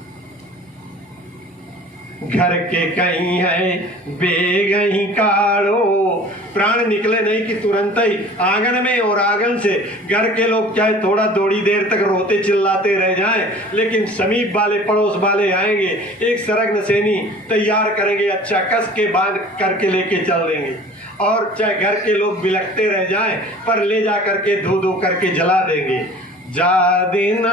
घर के कहीं है बेगही काढ़ो, प्राण निकले नहीं कि तुरंत ही आंगन में, और आंगन से घर के लोग चाहे थोड़ा थोड़ी देर तक रोते चिल्लाते रह जाएं, लेकिन समीप वाले पड़ोस वाले आएंगे, एक सरग नसेनी तैयार करेंगे, अच्छा कस के बांध करके लेके चल देंगे, और चाहे घर के लोग बिलखते रह जाएं पर ले जा करके धो धो करके जला देंगे। जा दिन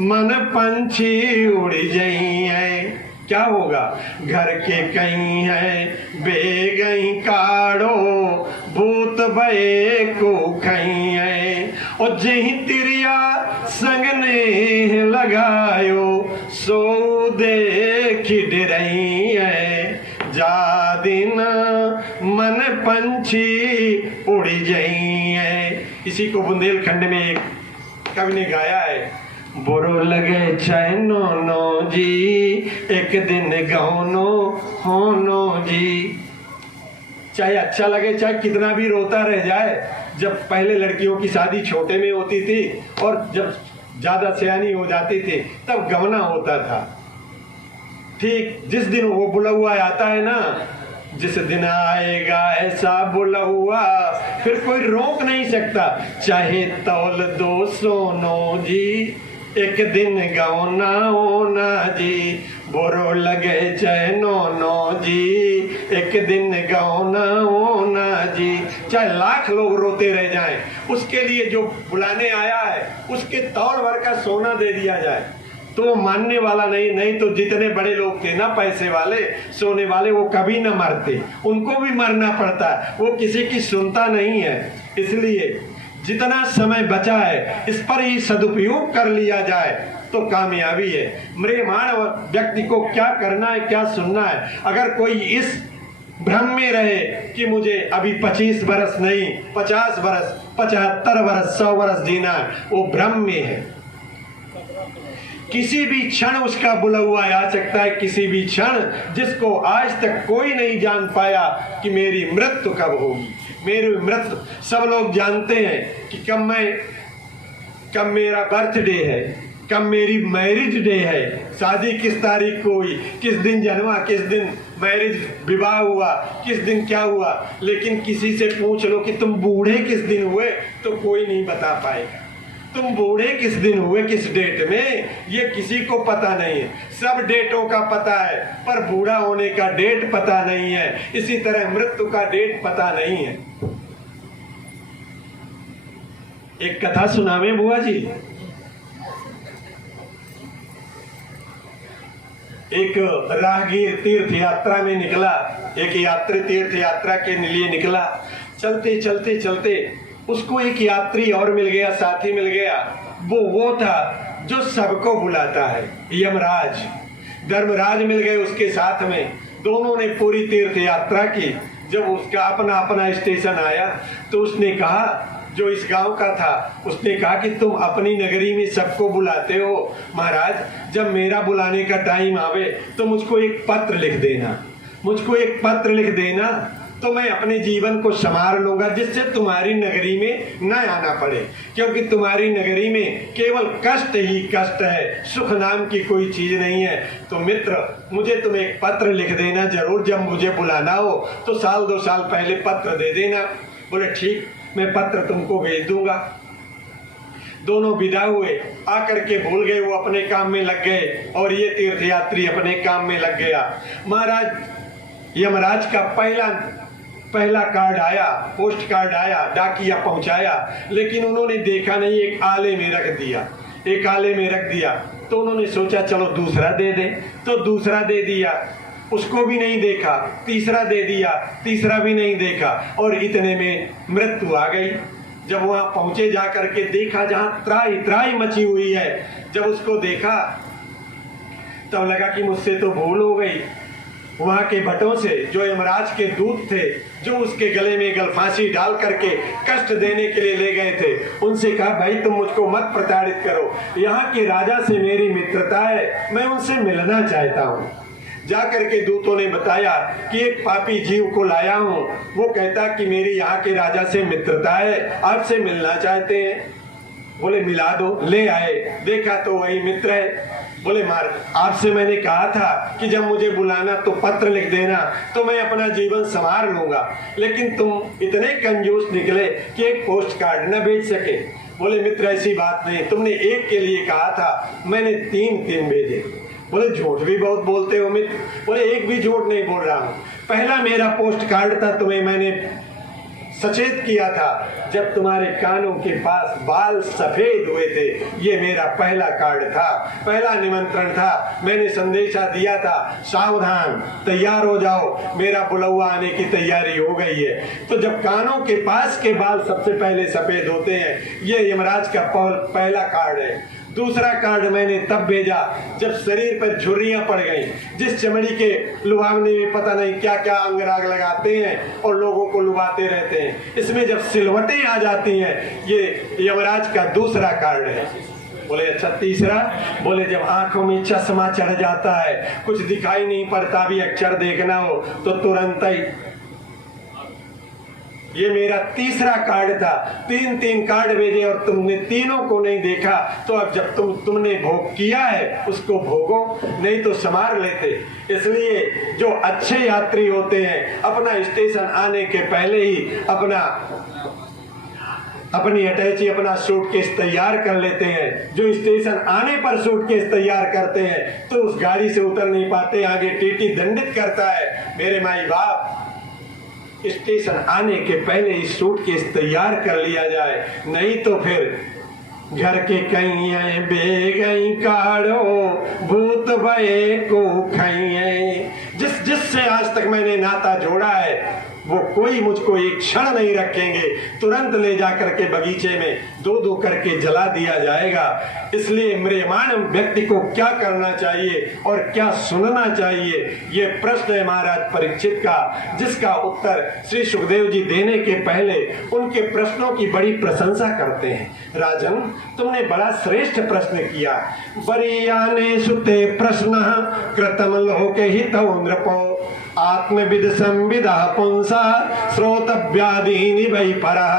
मन पंछी उड़ जाइए, क्या होगा? घर के कहीं है बेगई काढ़ो, भूत भये को खई है, और जही तिरिया संग ने लगायो, सो देख डरई है। जा दिन मन पंछी उड़ जाई है। इसी को बुंदेलखंड में एक कवि ने गाया है। बुरो लगे चाहे नो जी, एक दिन गौनो होनो जी। चाहे अच्छा लगे, चाहे कितना भी रोता रह जाए। जब पहले लड़कियों की शादी छोटे में होती थी और जब ज्यादा सयानी हो जाती थी तब गवना होता था। ठीक जिस दिन वो बुला हुआ आता है ना, जिस दिन आएगा ऐसा बुला हुआ फिर कोई रोक नहीं सकता। चाहे तौल दो सोनो जी, एक दिन गौना होना जी। बुरो लगे चाहे नो जी, एक दिन गौना होना जी। चाहे लाख लोग रोते रह जाएं, उसके लिए जो बुलाने आया है उसके तौल भर का सोना दे दिया जाए तो वो मानने वाला नहीं तो जितने बड़े लोग थे ना, पैसे वाले सोने वाले, वो कभी ना मरते, उनको भी मरना पड़ता है, वो किसी की सुनता नहीं है। इसलिए जितना समय बचा है इस पर ही सदुपयोग कर लिया जाए तो कामयाबी है। म्रियमाण व्यक्ति को क्या करना है, क्या सुनना है। अगर कोई इस भ्रम में रहे कि मुझे अभी 25 बरस नहीं 50 बरस 75 बरस 100 बरस जीना है, वो भ्रम में है। किसी भी क्षण उसका बुला हुआ आ सकता है, किसी भी क्षण, जिसको आज तक कोई नहीं जान पाया कि मेरी मृत्यु कब होगी। मेरी मृत्यु सब लोग जानते हैं कि कब मेरा बर्थडे है, कब मेरी मैरिज डे है, शादी किस तारीख को हुई, किस दिन जन्मा, किस दिन मैरिज विवाह हुआ, किस दिन क्या हुआ। लेकिन किसी से पूछ लो कि तुम बूढ़े किस दिन हुए तो कोई नहीं बता पाएगा। तुम बूढ़े किस दिन हुए, किस डेट में, ये किसी को पता नहीं है। सब डेटों का पता है पर बूढ़ा होने का डेट पता नहीं है। इसी तरह मृत्यु का डेट पता नहीं है। एक कथा सुनावे बुआ जी। एक राहगीर तीर्थ यात्रा में निकला, एक यात्री तीर्थ यात्रा के लिए निकला। चलते चलते चलते उसको एक यात्री और मिल गया, साथी मिल गया। वो था जो सबको बुलाता है, यमराज। धर्मराज मिल गए उसके साथ में। दोनों ने पूरी तीर्थ यात्रा की। जब उसका अपना अपना स्टेशन आया तो उसने कहा, जो इस गांव का था, उसने कहा कि तुम अपनी नगरी में सबको बुलाते हो, महाराज जब मेरा बुलाने का टाइम आवे तो मुझको एक पत्र लिख देना, मुझको एक पत्र लिख देना, तो मैं अपने जीवन को संवार लूंगा जिससे तुम्हारी नगरी में न आना पड़े। क्योंकि तुम्हारी नगरी में केवल कष्ट ही कष्ट है, सुख नाम की कोई चीज नहीं है। तो मित्र, मुझे तुम एक पत्र लिख देना जरूर, जब मुझे बुलाना हो तो 1-2 साल पहले पत्र दे देना। बोले ठीक, मैं पत्र तुमको भेज दूंगा। दोनों विदा हुए, आकर के भूल गए, वो अपने काम में लग गए और ये तीर्थयात्री अपने काम में लग गया। महाराज यमराज का पहला कार्ड आया, पोस्ट कार्ड आया, डाकिया पहुंचाया, लेकिन उन्होंने देखा नहीं, एक आले में रख दिया, एक आले में रख दिया। तो उन्होंने सोचा चलो दूसरा दे दे, तो दूसरा दे दिया, उसको भी नहीं देखा। तीसरा दे दिया, तीसरा भी नहीं देखा, और इतने में मृत्यु आ गई। जब वहां पहुंचे, जा करके देखा जहां त्राही त्राही मची हुई है, जब उसको देखा तब लगा कि मुझसे तो भूल हो गई। वहां के भटों से, जो यमराज के दूत थे, जो उसके गले में गलफांसी डाल करके कष्ट देने के लिए ले गए थे, उनसे कहा भाई तुम मुझको मत प्रताड़ित करो, यहाँ के राजा से मेरी मित्रता है, मैं उनसे मिलना चाहता हूँ। जा करके दूतों ने बताया कि एक पापी जीव को लाया हूँ, वो कहता कि मेरी यहाँ के राजा से मित्रता है, आपसे मिलना चाहते हैं। बोले मिला दो। ले आए, देखा तो वही मित्र है। बोले मार, आपसे मैंने कहा था कि जब मुझे बुलाना तो पत्र लिख देना, तो मैं अपना जीवन संवार लूंगा, लेकिन तुम इतने कंजूस निकले कि एक पोस्ट कार्ड न भेज सके। बोले मित्र ऐसी बात नहीं, तुमने एक के लिए कहा था, मैंने 3 भेजे। बोले झूठ भी बहुत बोलते हो मित्र। बोले एक भी झूठ नहीं बोल रहा हूँ। पहला मेरा पोस्ट कार्ड था, तुम्हें मैंने सचेत किया था जब तुम्हारे कानों के पास बाल सफेद हुए थे, ये मेरा पहला कार्ड था, पहला निमंत्रण था। मैंने संदेशा दिया था सावधान, तैयार हो जाओ, मेरा बुलौआ आने की तैयारी हो गई है। तो जब कानों के पास के बाल सबसे पहले सफेद होते हैं, ये यमराज का पहला कार्ड है। दूसरा कार्ड मैंने तब भेजा जब शरीर पर झुर्रियां पड़ गई, जिस चमड़ी के लुभावने में पता नहीं क्या क्या अंगराग लगाते हैं और लोगों को लुभाते रहते हैं, इसमें जब सिलवटें आ जाती हैं, ये यमराज का दूसरा कार्ड है। बोले अच्छा तीसरा? बोले जब आंखों में चश्मा चढ़ जाता है, कुछ दिखाई नहीं पड़ता, भी अक्षर देखना हो तो तुरंत ही। ये मेरा तीसरा कार्ड था। 3 कार्ड भेजे और तुमने तीनों को नहीं देखा, तो अब जब तुमने भोग किया है उसको भोगो, नहीं तो संभार लेते। इसलिए जो अच्छे यात्री होते हैं अपना स्टेशन आने के पहले ही अपनी अटैची, अपना सूटकेस तैयार कर लेते हैं। जो स्टेशन आने पर सूटकेस तैयार करते हैं तो उस गाड़ी से उतर नहीं पाते, आगे टीटी दंडित करता है। मेरे माई बाप, स्टेशन आने के ही इस सूटकेस तैयार कर लिया जाए, नहीं तो फिर घर के कहीं बेगई काढ़ो भूत भये को खाइए। जिससे आज तक मैंने नाता जोड़ा है वो कोई मुझको एक क्षण नहीं रखेंगे, तुरंत ले जाकर के बगीचे में 2 करके जला दिया जाएगा। इसलिए म्रियमाण व्यक्ति को क्या करना चाहिए और क्या सुनना चाहिए, ये प्रश्न है महाराज परीक्षित का, जिसका उत्तर श्री सुखदेव जी देने के पहले उनके प्रश्नों की बड़ी प्रशंसा करते हैं। राजन, तुमने बड़ा श्रेष्ठ प्रश्न किया। बरियाने सुते प्रश्न कृतम लोके हितौ नृपो आत्मविद संविदा पुंसा श्रोतव्यादीनि वै परः।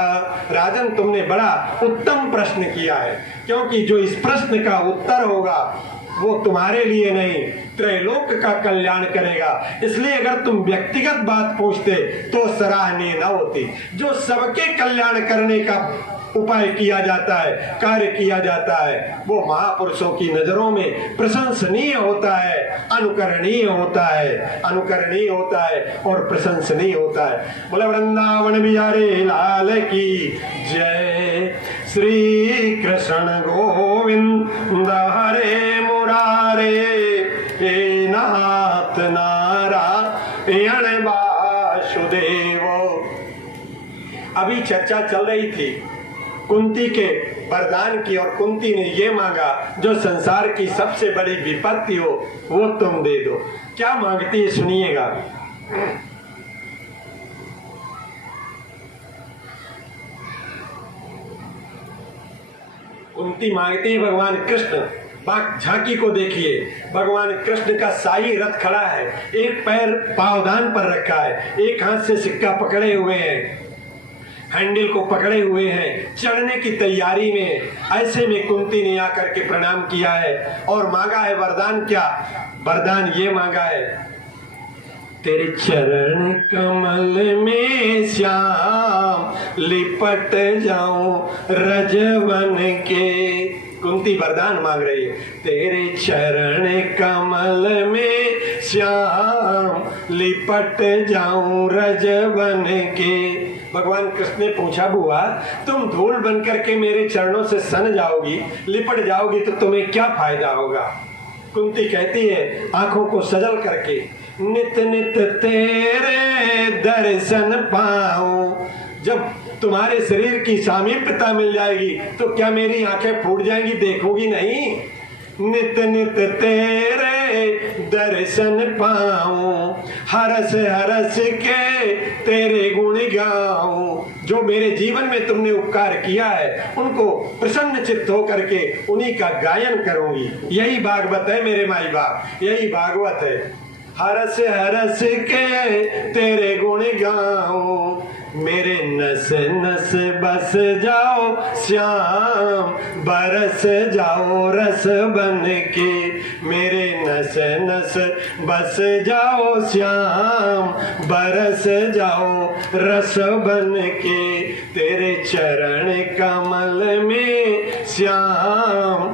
राजन, तुमने बड़ा उत्तम प्रश्न किया है, क्योंकि जो इस प्रश्न का उत्तर होगा वो तुम्हारे लिए नहीं, त्रैलोक का कल्याण करेगा। इसलिए अगर तुम व्यक्तिगत बात पूछते तो सराहनीय न होती। जो सबके कल्याण करने का उपाय किया जाता है, कार्य किया जाता है, वो महापुरुषों की नजरों में प्रशंसनीय होता है, अनुकरणीय होता है, अनुकरणीय होता है और प्रशंसनीय होता है। बोले वृंदावन बिहारी लाल की जय। श्री कृष्ण गोविंद हरे मुरारे, हे नाथ नारायण वासुदेव। अभी चर्चा चल रही थी कुंती के वरदान की, और कुंती ने ये मांगा जो संसार की सबसे बड़ी विपत्ति हो वो तुम दे दो। क्या मांगती है सुनिएगा। कुंती मांगती है भगवान कृष्ण। झांकी को देखिए, भगवान कृष्ण का शाही रथ खड़ा है, एक पैर पावदान पर रखा है, एक हाथ से सिक्का पकड़े हुए हैं, हैंडल को पकड़े हुए हैं, चढ़ने की तैयारी में। ऐसे में कुंती ने आकर के प्रणाम किया है और मांगा है वरदान। क्या वरदान? ये मांगा है, तेरे चरण कमल में श्याम लिपट जाऊं रजवन के। कुंती वरदान मांग रही है, तेरे चरण कमल में श्याम लिपट जाऊं रजवन के। भगवान कृष्ण ने पूछा, बुआ तुम धूल बन करके मेरे चरणों से सन जाओगी, लिपट जाओगी, तो तुम्हें क्या फायदा होगा? कुंती कहती है आंखों को सजल करके, नित नित तेरे दर्शन पाऊं। जब तुम्हारे शरीर की सामीप्यता मिल जाएगी तो क्या मेरी आंखें फूट जाएंगी? देखोगी नहीं? नित नित तेरे दर्शन पाऊं, हरस हरस के तेरे गुण गाऊं। जो मेरे जीवन में तुमने उपकार किया है उनको प्रसन्न चित्त होकर के उन्हीं का गायन करूंगी। यही भागवत है मेरे माई बाप, यही भागवत है। हरस हरस के तेरे गुण गाऊं, मेरे नस नस बस जाओ श्याम, बरस जाओ रस बन के। मेरे नस नस बस जाओ श्याम, बरस जाओ रस बन के। तेरे चरण कमल में श्याम।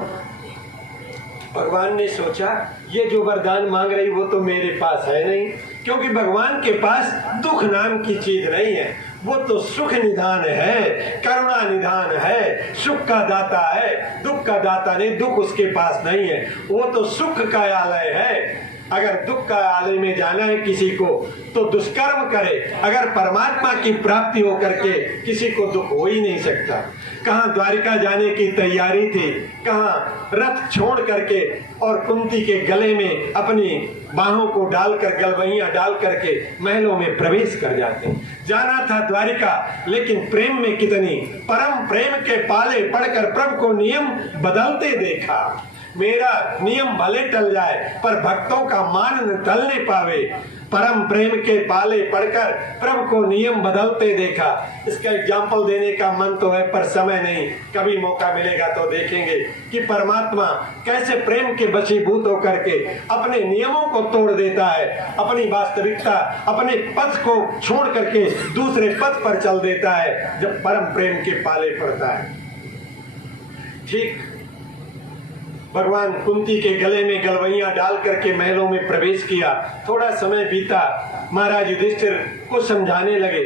भगवान ने सोचा ये जो वरदान मांग रही वो तो मेरे पास है नहीं, क्योंकि भगवान के पास दुख नाम की चीज नहीं है। वो तो सुख निधान है, करुणा निधान है, सुख का दाता है, दुख का दाता नहीं। दुख उसके पास नहीं है, वो तो सुख का आलय है। अगर दुख का आलय में जाना है किसी को तो दुष्कर्म करे। अगर परमात्मा की प्राप्ति होकर के किसी को दुख हो ही नहीं सकता। कहाँ द्वारिका जाने की तैयारी थी, कहाँ रथ छोड़ करके और कुंती के गले में अपनी बाहों को डालकर, गलवैयां डाल करके महलों में प्रवेश कर जाते। जाना था द्वारिका, लेकिन प्रेम में कितनी परम प्रेम के पाले पड़कर प्रभु को नियम बदलते देखा। मेरा नियम भले टल जाए पर भक्तों का मान न टलने पावे। परम प्रेम के पाले पड़कर प्रभु को नियम बदलते देखा। इसका एग्जाम्पल देने का मन तो है पर समय नहीं, कभी मौका मिलेगा तो देखेंगे कि परमात्मा कैसे प्रेम के वशीभूत होकर के अपने नियमों को तोड़ देता है, अपनी वास्तविकता, अपने पथ को छोड़ करके दूसरे पथ पर चल देता है जब परम प्रेम के पाले पड़ता है। ठीक भगवान कुंती के गले में गलवैयां डाल करके महलों में प्रवेश किया। थोड़ा समय बीता, महाराज युधिष्ठिर को समझाने लगे,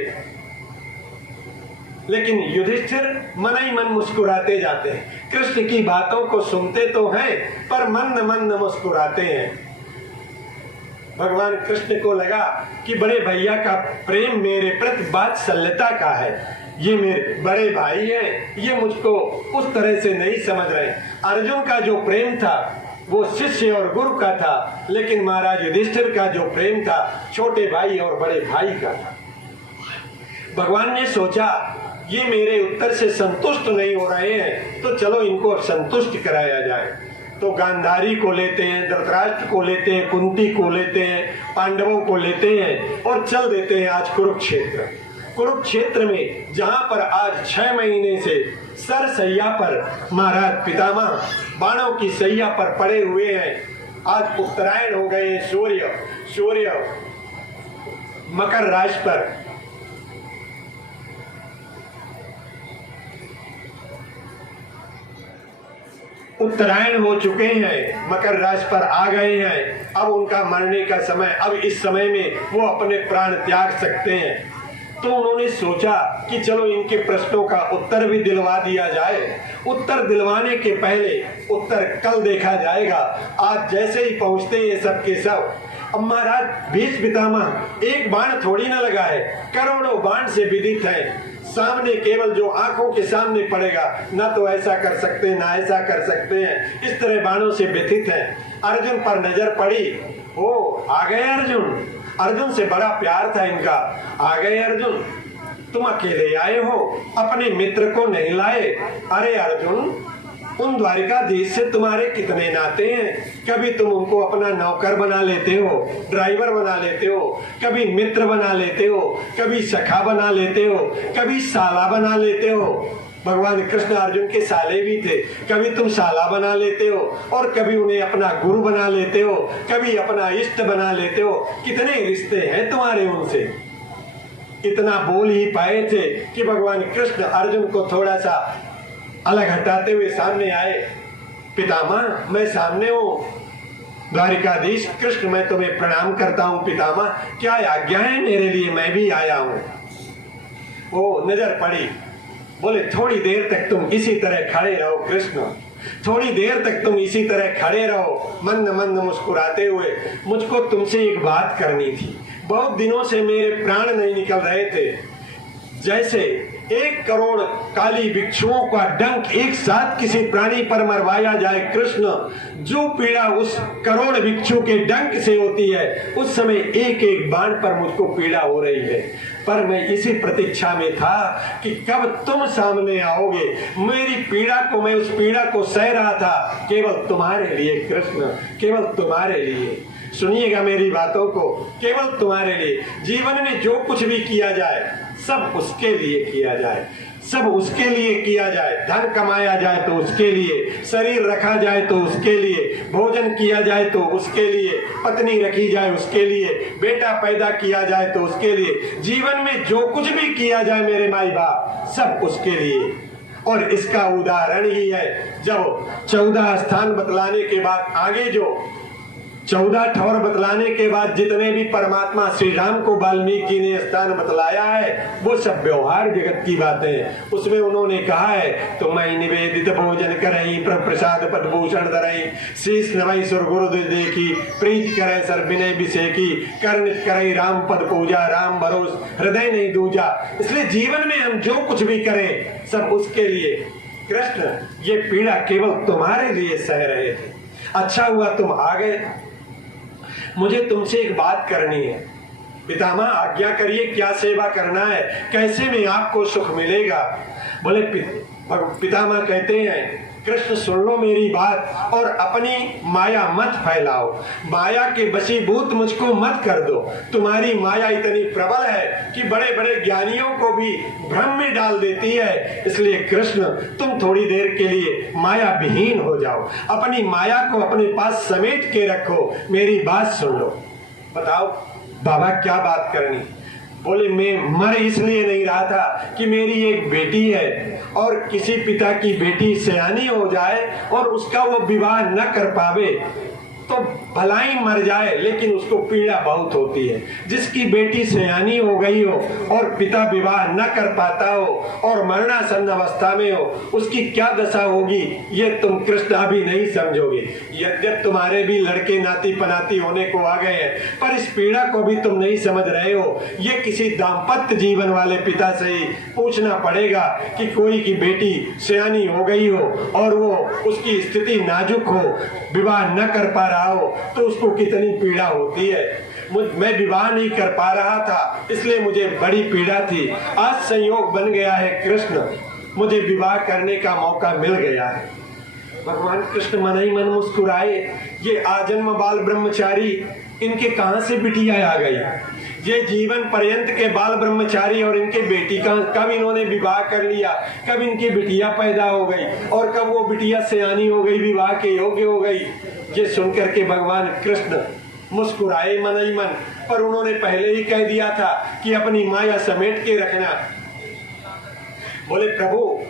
लेकिन युधिष्ठिर मन ही मन मुस्कुराते जाते हैं। कृष्ण की बातों को सुनते तो हैं पर मंद मंद मुस्कुराते हैं। भगवान कृष्ण को लगा कि बड़े भैया का प्रेम मेरे प्रति वात्सल्यता का है, ये मेरे बड़े भाई हैं, ये मुझको उस तरह से नहीं समझ रहे। अर्जुन का जो प्रेम था वो शिष्य और गुरु का था, लेकिन महाराज युधिष्ठिर का जो प्रेम था छोटे भाई और बड़े भाई का था। भगवान ने सोचा ये मेरे उत्तर से संतुष्ट नहीं हो रहे हैं तो चलो इनको अब संतुष्ट कराया जाए। तो गांधारी को लेते हैं, धृतराष्ट्र को लेते हैं, कुंती को लेते हैं, पांडवों को लेते हैं और चल देते हैं आज कुरुक्षेत्र। कुरुक्षेत्र में जहां पर आज 6 महीने से सरसैया पर महाराज पितामह बाणों की सैया पर पड़े हुए हैं। आज उत्तरायण हो गए, सूर्य मकर राशि पर उत्तरायण हो चुके हैं, मकर राशि पर आ गए हैं। अब उनका मरने का समय, अब इस समय में वो अपने प्राण त्याग सकते हैं। तो उन्होंने सोचा कि चलो इनके प्रश्नों का उत्तर भी दिलवा दिया जाए। उत्तर दिलवाने के पहले उत्तर कल देखा जाएगा, आज जैसे ही पहुंचते हैं सबके सब। अब महाराज भीष्म पितामह एक बाण थोड़ी ना लगा है, करोड़ों बाण से विदित है। सामने केवल जो आंखों के सामने पड़ेगा, ना तो ऐसा कर सकते हैं ना ऐसा कर सकते हैं, इस तरह बाणों से व्यथित हैं। अर्जुन पर नजर पड़ी, ओ आ गए अर्जुन। अर्जुन से बड़ा प्यार था इनका। आ गए अर्जुन, तुम अकेले आए हो, अपने मित्र को नहीं लाए। अरे अर्जुन, उन द्वारिकाधीश से तुम्हारे कितने नाते हैं। कभी तुम उनको अपना नौकर बना लेते हो, ड्राइवर बना लेते हो, कभी मित्र बना लेते हो, कभी सखा बना लेते हो, कभी साला बना लेते हो। भगवान कृष्ण अर्जुन के साले भी थे। कभी तुम साला बना लेते हो और कभी उन्हें अपना गुरु बना लेते हो, कभी अपना इष्ट बना लेते हो। कितने रिश्ते हैं तुम्हारे उनसे। इतना बोल ही पाए थे कि भगवान कृष्ण अर्जुन को थोड़ा सा अलग हटाते हुए सामने आए। पितामह, मैं सामने हूँ। द्वारिकाधीश कृष्ण, मैं तुम्हें प्रणाम करता हूँ। पितामह, क्या आज्ञा है मेरे लिए, मैं भी आया हूँ। वो नजर पड़ी, बोले थोड़ी देर तक तुम इसी तरह खड़े रहो कृष्ण, थोड़ी देर तक तुम इसी तरह खड़े रहो मंद मंद मुस्कुराते हुए। मुझको तुमसे एक बात करनी थी। बहुत दिनों से मेरे प्राण नहीं निकल रहे थे। जैसे 1 करोड़ काली भिक्षुओं का डंक एक साथ किसी प्राणी पर मरवाया जाए कृष्ण, जो पीड़ा उस करोड़ भिक्षु के डंक से होती है उस समय एक एक बाण पर मुझको पीड़ा हो रही है। पर मैं इसी प्रतीक्षा में था कि कब तुम सामने आओगे। मेरी पीड़ा को, मैं उस पीड़ा को सह रहा था केवल तुम्हारे लिए कृष्ण, केवल तुम्हारे लिए। सुनिएगा मेरी बातों को, केवल तुम्हारे लिए। जीवन में जो कुछ भी किया जाए सब उसके लिए किया जाए, सब उसके लिए किया जाए। धन कमाया जाए तो उसके लिए, शरीर रखा जाए तो उसके लिए, भोजन किया जाए तो उसके लिए, पत्नी रखी जाए उसके लिए, बेटा पैदा किया जाए तो उसके लिए। जीवन में जो कुछ भी किया जाए मेरे माई बाप, सब उसके लिए। और इसका उदाहरण ही है जब 14 स्थान बतलाने के बाद आगे जो 14 ठौर बतलाने के बाद जितने भी परमात्मा श्री राम को वाल्मीकि ने स्थान बतलाया है वो सब व्यवहार जगत की बातें। उसमें उन्होंने कहा है तो मैं निवेदित भोजन करई, प्रसाद पदभूषण धरई, शीश नवई सुर गुरु देखी, प्रीत करे सर विनय विषेकी, कर्णित करई राम पद पूजा, राम भरोस हृदय नहीं दूजा। इसलिए जीवन में हम जो कुछ भी करें सब उसके लिए। कृष्ण ये पीड़ा केवल तुम्हारे लिए सह रहे थे। अच्छा हुआ तुम आ गए। मुझे तुमसे एक बात करनी है। पितामह आज्ञा करिए, क्या सेवा करना है, कैसे में आपको सुख मिलेगा। बोले पितामह कहते हैं कृष्ण सुन लो मेरी बात और अपनी माया मत फैलाओ, माया के वशीभूत मुझको मत कर दो। तुम्हारी माया इतनी प्रबल है कि बड़े बड़े ज्ञानियों को भी भ्रम में डाल देती है। इसलिए कृष्ण तुम थोड़ी देर के लिए माया विहीन हो जाओ, अपनी माया को अपने पास समेट के रखो, मेरी बात सुन लो। बताओ बाबा क्या बात करनी। बोले मैं मर इसलिए नहीं रहा था कि मेरी एक बेटी है और किसी पिता की बेटी सयानी हो जाए और उसका वो विवाह न कर पावे तो भलाई मर जाए, लेकिन उसको पीड़ा बहुत होती है। जिसकी बेटी सयानी हो गई हो और पिता विवाह न कर पाता हो और मरणासन्न अवस्था में हो, उसकी क्या दशा होगी ये तुम कृष्ण अभी नहीं समझोगे। यद्यप तुम्हारे भी लड़के नाती पनाती होने को आ गए हैं, पर इस पीड़ा को भी तुम नहीं समझ रहे हो। ये किसी दाम्पत्य जीवन वाले पिता से ही पूछना पड़ेगा कि कोई की बेटी सयानी हो गई हो और वो उसकी स्थिति नाजुक हो, विवाह न कर पा रहा हो तो उसको कितनी पीड़ा होती है। मैं विवाह नहीं कर पा रहा था इसलिए मुझे बड़ी पीड़ा थी। आज संयोग बन गया है कृष्ण, मुझे विवाह करने का मौका मिल गया है। भगवान कृष्ण मन ही मन मुस्कुराए। ये आजन्म बाल ब्रह्मचारी, इनके कहां से बिटिया आ गई। ये जीवन पर्यंत के बाल ब्रह्मचारी और इनके बेटी का कब इन्होंने विवाह कर लिया, कब इनकी बिटिया पैदा हो गई और कब वो बिटिया सयानी हो गई, विवाह के योग्य हो गई। ये सुनकर के भगवान कृष्ण मुस्कुराए मन ही मन, पर उन्होंने पहले ही कह दिया था कि अपनी माया समेट के रखना। बोले प्रभु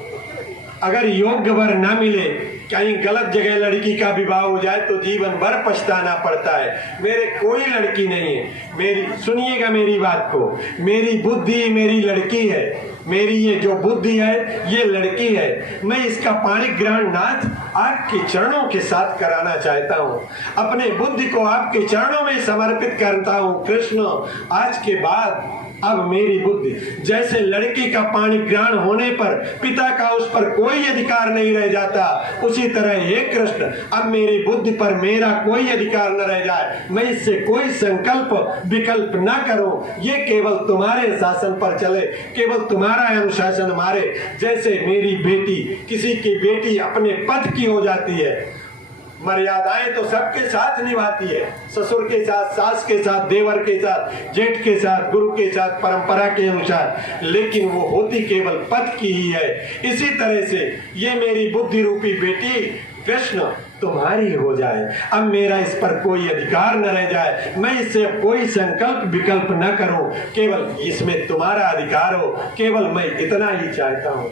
अगर योग्य वर ना मिले, कहीं गलत जगह लड़की का विवाह हो जाए तो जीवन भर पछताना पड़ता है। मेरे कोई लड़की नहीं है। मेरी सुनिएगा मेरी बात को, मेरी बुद्धि मेरी लड़की है। मेरी ये जो बुद्धि है ये लड़की है। मैं इसका पाणी ग्रहण नाथ आपके चरणों के साथ कराना चाहता हूँ। अपने बुद्धि को आपके चरणों में समर्पित करता हूँ। कृष्ण आज के बाद अब मेरी बुद्धि, जैसे लड़की का पाणी ग्रहण होने पर पिता का उस पर कोई अधिकार नहीं रह जाता, उसी तरह हे कृष्ण अब मेरी बुद्धि पर मेरा कोई अधिकार न रह जाए। मैं इससे कोई संकल्प विकल्प न करूं, ये केवल तुम्हारे शासन पर चले, केवल तुम्हारा अनुशासन मारे। जैसे मेरी बेटी किसी की बेटी अपने पद की हो जाती है, मर्यादाएं तो सबके साथ निभाती है, ससुर के साथ, सास के साथ, देवर के साथ, जेठ के साथ, गुरु के साथ, परंपरा के अनुसार, लेकिन वो होती केवल पद की ही है। इसी तरह से ये मेरी बुद्धि रूपी बेटी कृष्ण तुम्हारी हो जाए। अब मेरा इस पर कोई अधिकार न रह जाए, मैं इससे कोई संकल्प विकल्प न करूं, केवल इसमें तुम्हारा अधिकार हो, केवल मैं इतना ही चाहता हूं।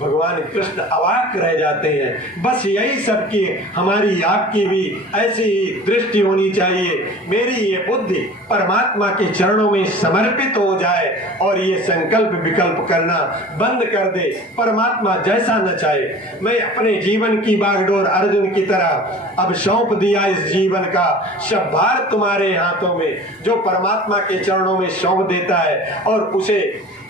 भगवान कृष्ण अवाक रह जाते हैं। बस यही सबकी हमारी आपकी भी ऐसी ही दृष्टि होनी चाहिए। मेरी ये बुद्धि परमात्मा के चरणों में समर्पित हो जाए और ये संकल्प विकल्प करना बंद कर दे, परमात्मा जैसा न चाहे। मैं अपने जीवन की बागडोर अर्जुन की तरह अब सौंप दिया इस जीवन का सब भार तुम्हारे हाथों में। जो परमात्मा के चरणों में सौंप देता है और उसे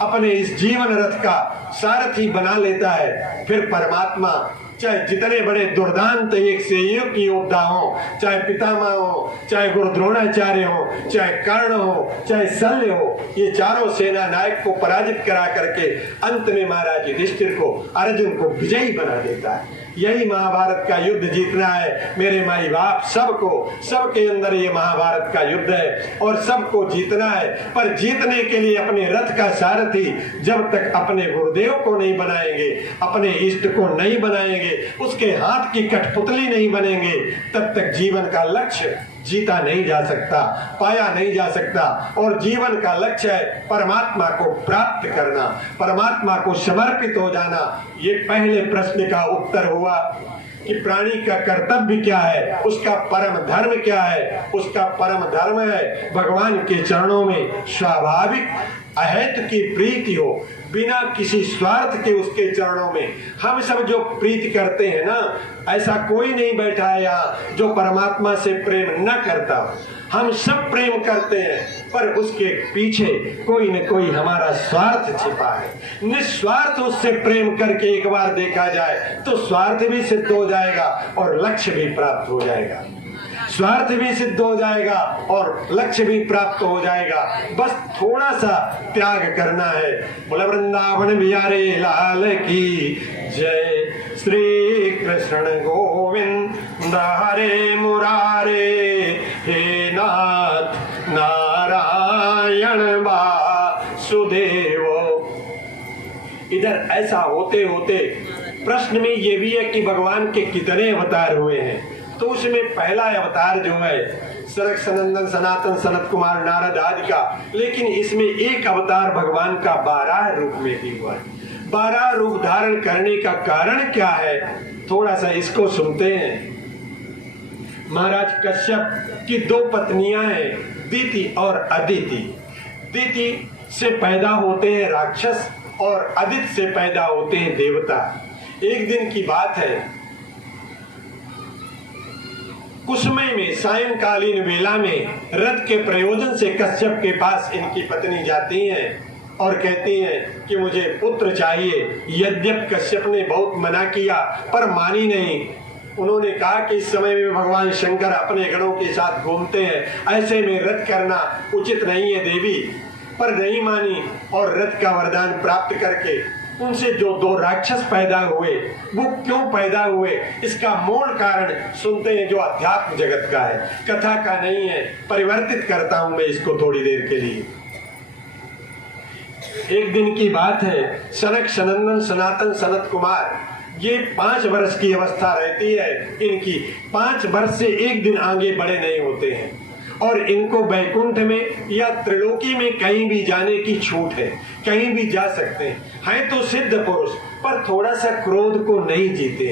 अपने इस जीवन रथ का सारथी बना लेता है, फिर परमात्मा चाहे जितने बड़े दुर्दांत एक से एक योद्धा हो, चाहे पितामह हो, चाहे गुरु द्रोणाचार्य हो, चाहे कर्ण हो, चाहे शल्य हो, ये चारों सेना नायक को पराजित करा करके अंत में महाराज युधिष्ठिर को, अर्जुन को विजयी बना देता है। यही महाभारत का युद्ध जीतना है मेरे माई बाप। सबको, सबके अंदर ये महाभारत का युद्ध है और सबको जीतना है। पर जीतने के लिए अपने रथ का सारथी जब तक अपने गुरुदेव को नहीं बनाएंगे, अपने इष्ट को नहीं बनाएंगे, उसके हाथ की कठपुतली नहीं बनेंगे, तब तक जीवन का लक्ष्य जीता नहीं जा सकता, पाया नहीं जा सकता। और जीवन का लक्ष्य है परमात्मा को प्राप्त करना, परमात्मा को समर्पित हो जाना। ये पहले प्रश्न का उत्तर हुआ कि प्राणी का कर्तव्य क्या है, उसका परम धर्म क्या है। उसका परम धर्म है भगवान के चरणों में स्वाभाविक अहेतु की प्रीति हो, बिना किसी स्वार्थ के उसके चरणों में। हम सब जो प्रीति करते हैं ना, ऐसा कोई नहीं बैठा है यहाँ जो परमात्मा से प्रेम न करता। हम सब प्रेम करते हैं, पर उसके पीछे कोई न कोई हमारा स्वार्थ छिपा है। निस्वार्थ उससे प्रेम करके एक बार देखा जाए तो स्वार्थ भी सिद्ध हो जाएगा और लक्ष्य भी प्राप्त हो जाएगा। स्वार्थ भी सिद्ध हो जाएगा और लक्ष्य भी प्राप्त हो जाएगा। बस थोड़ा सा त्याग करना है। बोला वृंदावन बिहारी लाल की जय। श्री कृष्ण गोविंद हरे मुरारे, हे नाथ नारायण वासुदेव। इधर ऐसा होते होते प्रश्न में ये भी है कि भगवान के कितने अवतार हुए हैं। तो उसमें पहला अवतार जो है सनक सनंदन सनातन सनत कुमार नारद आदि का, लेकिन इसमें एक अवतार भगवान का 12 रूप में भी हुआ है। 12 रूप धारण करने का कारण क्या है, थोड़ा सा इसको सुनते हैं। महाराज कश्यप की 2 पत्नियां हैं, दिति और अदिति। दिति से पैदा होते हैं राक्षस और अदिति से पैदा होते हैं देवता। एक दिन की बात है, कुसुमे में सायंकालीन वेला में रथ के प्रयोजन से कश्यप के पास इनकी पत्नी जाती हैं और कहती हैं कि मुझे पुत्र चाहिए। यद्यप कश्यप ने बहुत मना किया पर मानी नहीं। उन्होंने कहा कि इस समय में भगवान शंकर अपने गणों के साथ घूमते हैं, ऐसे में रथ करना उचित नहीं है देवी। पर नहीं मानी और रथ का वरदान प्राप्त करके उनसे जो 2 राक्षस पैदा हुए, वो क्यों पैदा हुए, इसका मूल कारण सुनते हैं जो अध्यात्म जगत का है, कथा का नहीं है। परिवर्तित करता हूं मैं इसको थोड़ी देर के लिए। एक दिन की बात है, सनक सनंदन सनातन सनत कुमार, ये 5 वर्ष की अवस्था रहती है इनकी। 5 वर्ष से एक दिन आगे बड़े नहीं होते हैं और इनको वैकुंठ में या त्रिलोकी में कहीं भी जाने की छूट है, कहीं भी जा सकते हैं तो सिद्ध पुरुष, पर थोड़ा सा क्रोध को नहीं जीते।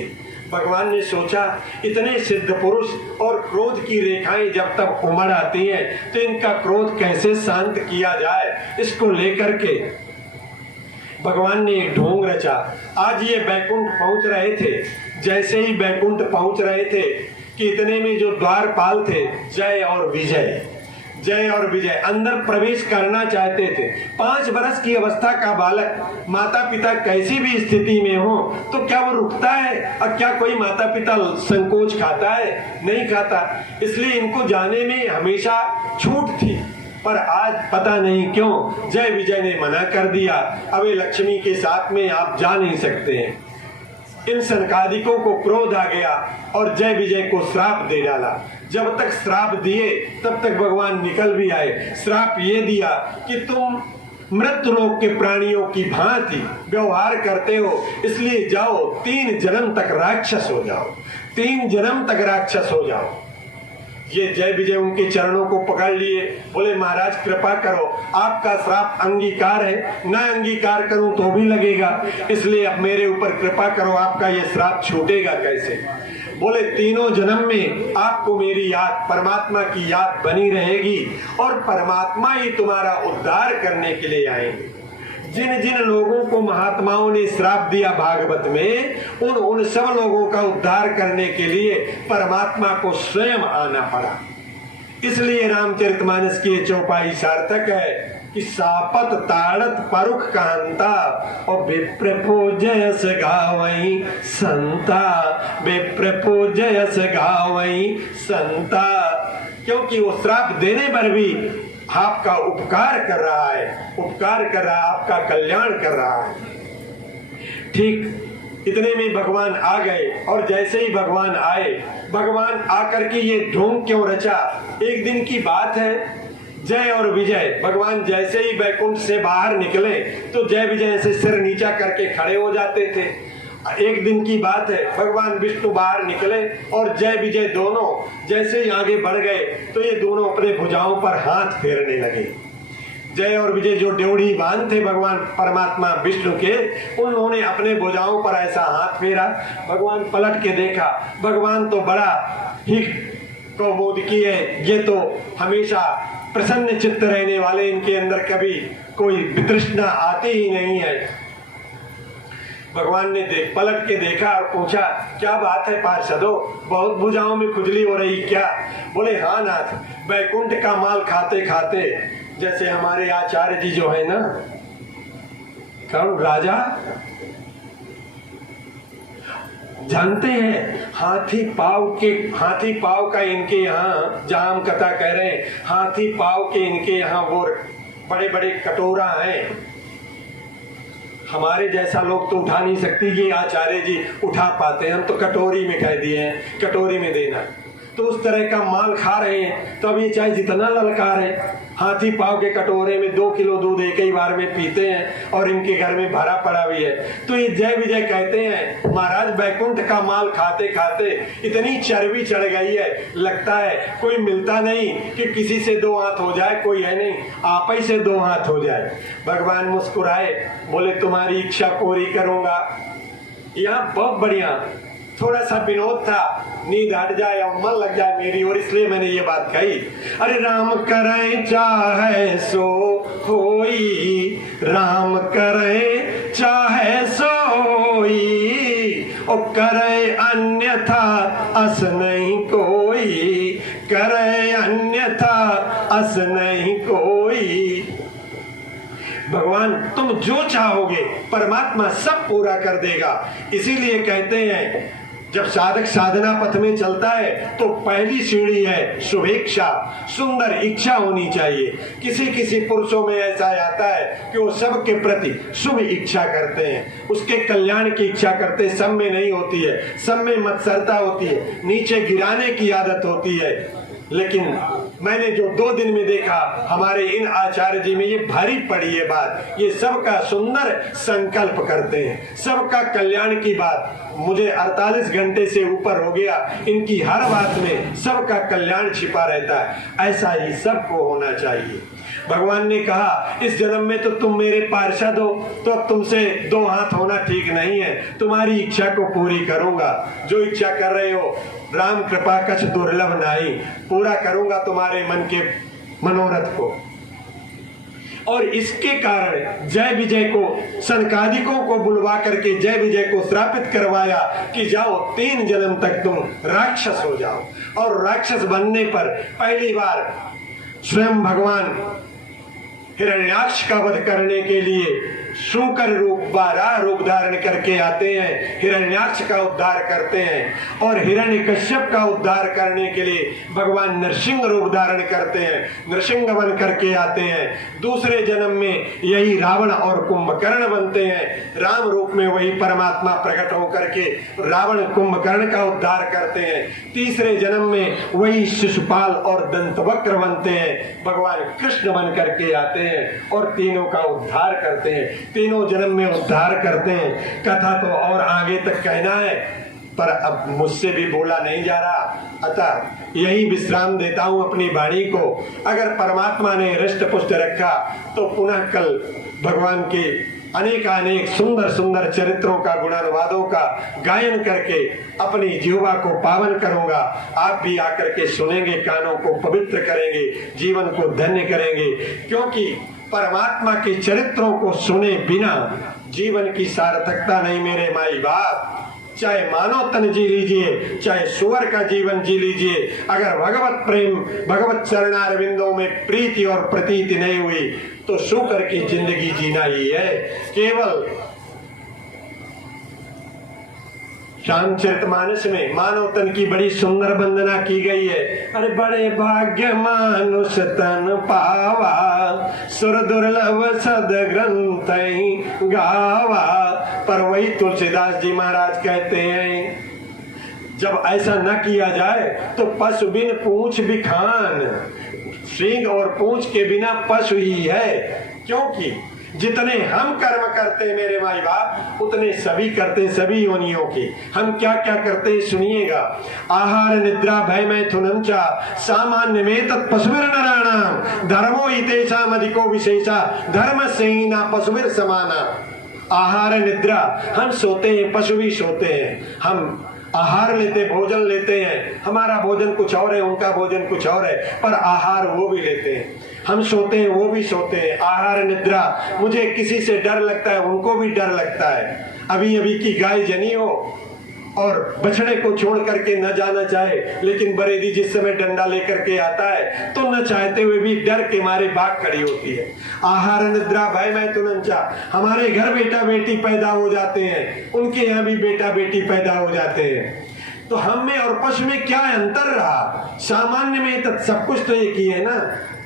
भगवान ने सोचा इतने सिद्ध पुरुष और क्रोध की रेखाएं जब तक उमड़ आती हैं तो इनका क्रोध कैसे शांत किया जाए। इसको लेकर के भगवान ने एक ढोंग रचा। आज ये बैकुंठ पहुंच रहे थे, जैसे ही बैकुंठ पहुंच रहे थे कि इतने में जो द्वारपाल थे जय और विजय अंदर प्रवेश करना चाहते थे। 5 वर्ष की अवस्था का बालक, माता पिता कैसी भी स्थिति में हो तो क्या वो रुकता है, और क्या कोई माता पिता संकोच खाता है? नहीं खाता। इसलिए इनको जाने में हमेशा छूट थी, पर आज पता नहीं क्यों जय विजय ने मना कर दिया। अब ये लक्ष्मी के साथ में आप जा नहीं सकते हैं। इन सनकादिकों को क्रोध आ गया और जय विजय को श्राप दे डाला। जब तक श्राप दिए तब तक भगवान निकल भी आए। श्राप ये दिया कि तुम मृत्यु लोक के प्राणियों की भांति व्यवहार करते हो, इसलिए जाओ 3 जन्म तक राक्षस हो जाओ, 3 जन्म तक राक्षस हो जाओ। ये जय विजय उनके चरणों को पकड़ लिए, बोले महाराज कृपा करो, आपका श्राप अंगीकार है, न अंगीकार करूं तो भी लगेगा, इसलिए अब मेरे ऊपर कृपा करो, आपका ये श्राप छूटेगा कैसे? बोले तीनों जन्म में आपको मेरी याद, परमात्मा की याद बनी रहेगी और परमात्मा ही तुम्हारा उद्धार करने के लिए आएंगे। जिन जिन लोगों को महात्माओं ने श्राप दिया भागवत में, उन सब लोगों का उद्धार करने के लिए परमात्मा को स्वयं आना पड़ा। इसलिए रामचरितमानस की ये चौपाई सार्थक है कि सापत ताड़त परुख कांता और विप्र पूजयस गावई संता, विप्र पूजयस गावई संता। क्योंकि वो श्राप देने पर भी आपका उपकार कर रहा है, उपकार कर रहा है, आपका कल्याण कर रहा है। ठीक इतने में भगवान आ गए और जैसे ही भगवान आए, भगवान आकर के ये ढोंग क्यों रचा? एक दिन की बात है, जय और विजय भगवान जैसे ही वैकुंठ से बाहर निकले तो जय विजय से सिर नीचा करके खड़े हो जाते थे। एक दिन की बात है, भगवान विष्णु बाहर निकले और जय विजय दोनों जैसे ही आगे बढ़ गए तो ये दोनों अपने भुजाओं पर हाथ फेरने लगे। जय और विजय जो ड्योढ़ी बांध थे भगवान परमात्मा विष्णु के, उन्होंने अपने भुजाओं पर ऐसा हाथ फेरा। भगवान पलट के देखा, भगवान तो बड़ा ही कौमुदकी है, ये तो हमेशा प्रसन्न चित्त रहने वाले, इनके अंदर कभी कोई वितृष्णा आती ही नहीं है। भगवान ने पलट के देखा और पूछा, क्या बात है पार्षदों, बहुत भुजाओं में खुजली हो रही क्या? बोले हाँ नाथ, वैकुंठ का माल खाते खाते, जैसे हमारे आचार्य जी जो है ना, कौन राजा, जानते हैं हाथी पाव का इनके यहाँ, जहाँ हम कथा कह रहे हैं, हाथी पाव के इनके यहाँ वो बड़े बड़े कटोरा हैं। हमारे जैसा लोग तो उठा नहीं सकती, ये आचार्य जी उठा पाते हैं, हम तो कटोरी में कह दिए हैं, कटोरी में देना। तो उस तरह का माल खा रहे हैं, तो अब ये चाहे जितना ललकारे, हाथी पाव के कटोरे में 2 किलो दूध एक ही बार में पीते हैं और इनके घर में भरा पड़ा भी है। तो ये जय विजय कहते हैं, महाराज वैकुंठ का माल खाते खाते इतनी चर्बी चढ़ गई है, लगता है कोई मिलता नहीं कि किसी से 2 हाथ हो जाए, कोई है नहीं, आप ही से 2 हाथ हो जाए। भगवान मुस्कुराए, बोले तुम्हारी इच्छा पूरी करूंगा। यहाँ बहुत बढ़िया थोड़ा सा विनोद था, नींद हट जाए और मन लग जाए मेरी, और इसलिए मैंने ये बात कही। अरे राम करे चाहे सो होई, राम करे चाहे सोई, और करे अन्यथा अस नहीं कोई, करे अन्यथा अस नहीं कोई। भगवान तुम जो चाहोगे परमात्मा सब पूरा कर देगा। इसीलिए कहते हैं जब साधक साधना पथ में चलता है तो पहली सीढ़ी है शुभेच्छा, सुंदर इच्छा होनी चाहिए। किसी किसी पुरुषों में ऐसा आता है कि वो सबके प्रति शुभ इच्छा करते हैं, उसके कल्याण की इच्छा करते हैं, सब में नहीं होती है, सब में मत्सरता होती है, नीचे गिराने की आदत होती है। लेकिन मैंने जो 2 दिन में देखा हमारे इन आचार्य जी में, ये भारी पड़ी है बात, ये सबका सुंदर संकल्प करते हैं, सबका कल्याण की बात। मुझे 48 घंटे से ऊपर हो गया, इनकी हर बात में सबका कल्याण छिपा रहता है। ऐसा ही सबको होना चाहिए। भगवान ने कहा इस जन्म में तो तुम मेरे पार्षद हो, तो अब तुमसे 2 हाथ होना ठीक नहीं है, तुम्हारी इच्छा को पूरी करूंगा। जो इच्छा कर रहे हो, राम कृपा कछ दुर्लभ नहीं, पूरा करूंगा तुम्हारे मन के मनोरथ को। और इसके कारण जय विजय को, सनकादिकों को बुलवा करके जय विजय को श्रापित करवाया कि जाओ 3 जन्म तक तुम राक्षस हो जाओ। और राक्षस बनने पर पहली बार स्वयं भगवान हिरण्याक्ष का वध करने के लिए शूकर रूप, बारह रूप धारण करके आते हैं, हिरण्याक्ष का उद्धार करते हैं। और हिरण्यकश्यप का उद्धार करने के लिए भगवान नरसिंह रूप धारण करते हैं, नरसिंह बन करके आते हैं। दूसरे जन्म में यही रावण और कुंभकर्ण बनते हैं, राम रूप में वही परमात्मा प्रकट होकर के रावण कुंभकर्ण का उद्धार करते हैं। तीसरे जन्म में वही शिशुपाल और दंतवक्र बनते हैं, भगवान कृष्ण बन करके आते हैं और तीनों का उद्धार करते हैं, तीनों जन्म में उद्धार करते हैं। कथा तो और आगे तक कहना है पर अब मुझसे भी बोला नहीं जा रहा, अतः यही विश्राम देता हूँ अपनी वाणी को। अगर परमात्मा ने हृष्ट पुष्ट रखा तो पुनः कल भगवान के अनेकानेक सुंदर सुंदर चरित्रों का, गुणानुवादों का गायन करके अपनी जीवा को पावन करूंगा। आप भी आकर के सुनेंगे, कानों को पवित्र करेंगे, जीवन को धन्य करेंगे। क्योंकि परमात्मा के चरित्रों को सुने बिना जीवन की सार्थकता नहीं मेरे माई बाप। चाहे मानव तन जी लीजिए, चाहे सुअर का जीवन जी लीजिए, अगर भगवत प्रेम, भगवत चरणारविंदों में प्रीति और प्रतीति नहीं हुई तो शुकर की जिंदगी जीना ही है। केवल श्यामचरितमानस में मानव तन की बड़ी सुंदर वंदना की गई है। अरे बड़े भाग्य मानुष तन पावा, सुर दुर्लभ सद ग्रंथ गावा। पर वही तुलसीदास जी महाराज कहते हैं, जब ऐसा न किया जाए तो पशु बिन पूंछ बिखान, सींग और पूंछ के बिना पशु ही है। क्योंकि जितने हम कर्म करते मेरे माई बाप, उतने सभी करते सभी योनियों के। हम क्या क्या करते सुनिएगा। आहार निद्रा भय मैथुनम चा सामान्य में तत्पशुभिर नराणाम धर्मो हितेषाम अधिको विशेषा धर्म सेना पशुभिर समाना। आहार निद्रा, हम सोते हैं, पशु भी सोते हैं। हम आहार लेते, भोजन लेते हैं, हमारा भोजन कुछ और है, उनका भोजन कुछ और है, पर आहार वो भी लेते हैं। हम सोते हैं, वो भी सोते हैं। आहार निद्रा, मुझे किसी से डर लगता है, उनको भी डर लगता है। अभी अभी की गाय जनी हो और बछड़े को छोड़ करके न जाना चाहे, लेकिन बरेदी जिस समय डंडा लेकर के आता है तो न चाहते हुए भी डर के मारे भाग खड़ी होती है। आहार निद्रा भय मैथुनम चा, हमारे घर बेटा बेटी पैदा हो जाते हैं, उनके यहाँ भी बेटा बेटी पैदा हो जाते हैं। तो हम में और पशु में क्या अंतर रहा? सामान्य में तो सब कुछ तो एक ही है ना।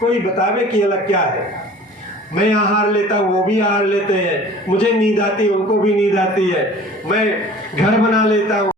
कोई बतावे कि अलग क्या है। मैं आहार लेता हूँ, वो भी आहार लेते हैं। मुझे नींद आती है, उनको भी नींद आती है। मैं घर बना लेता हूँ।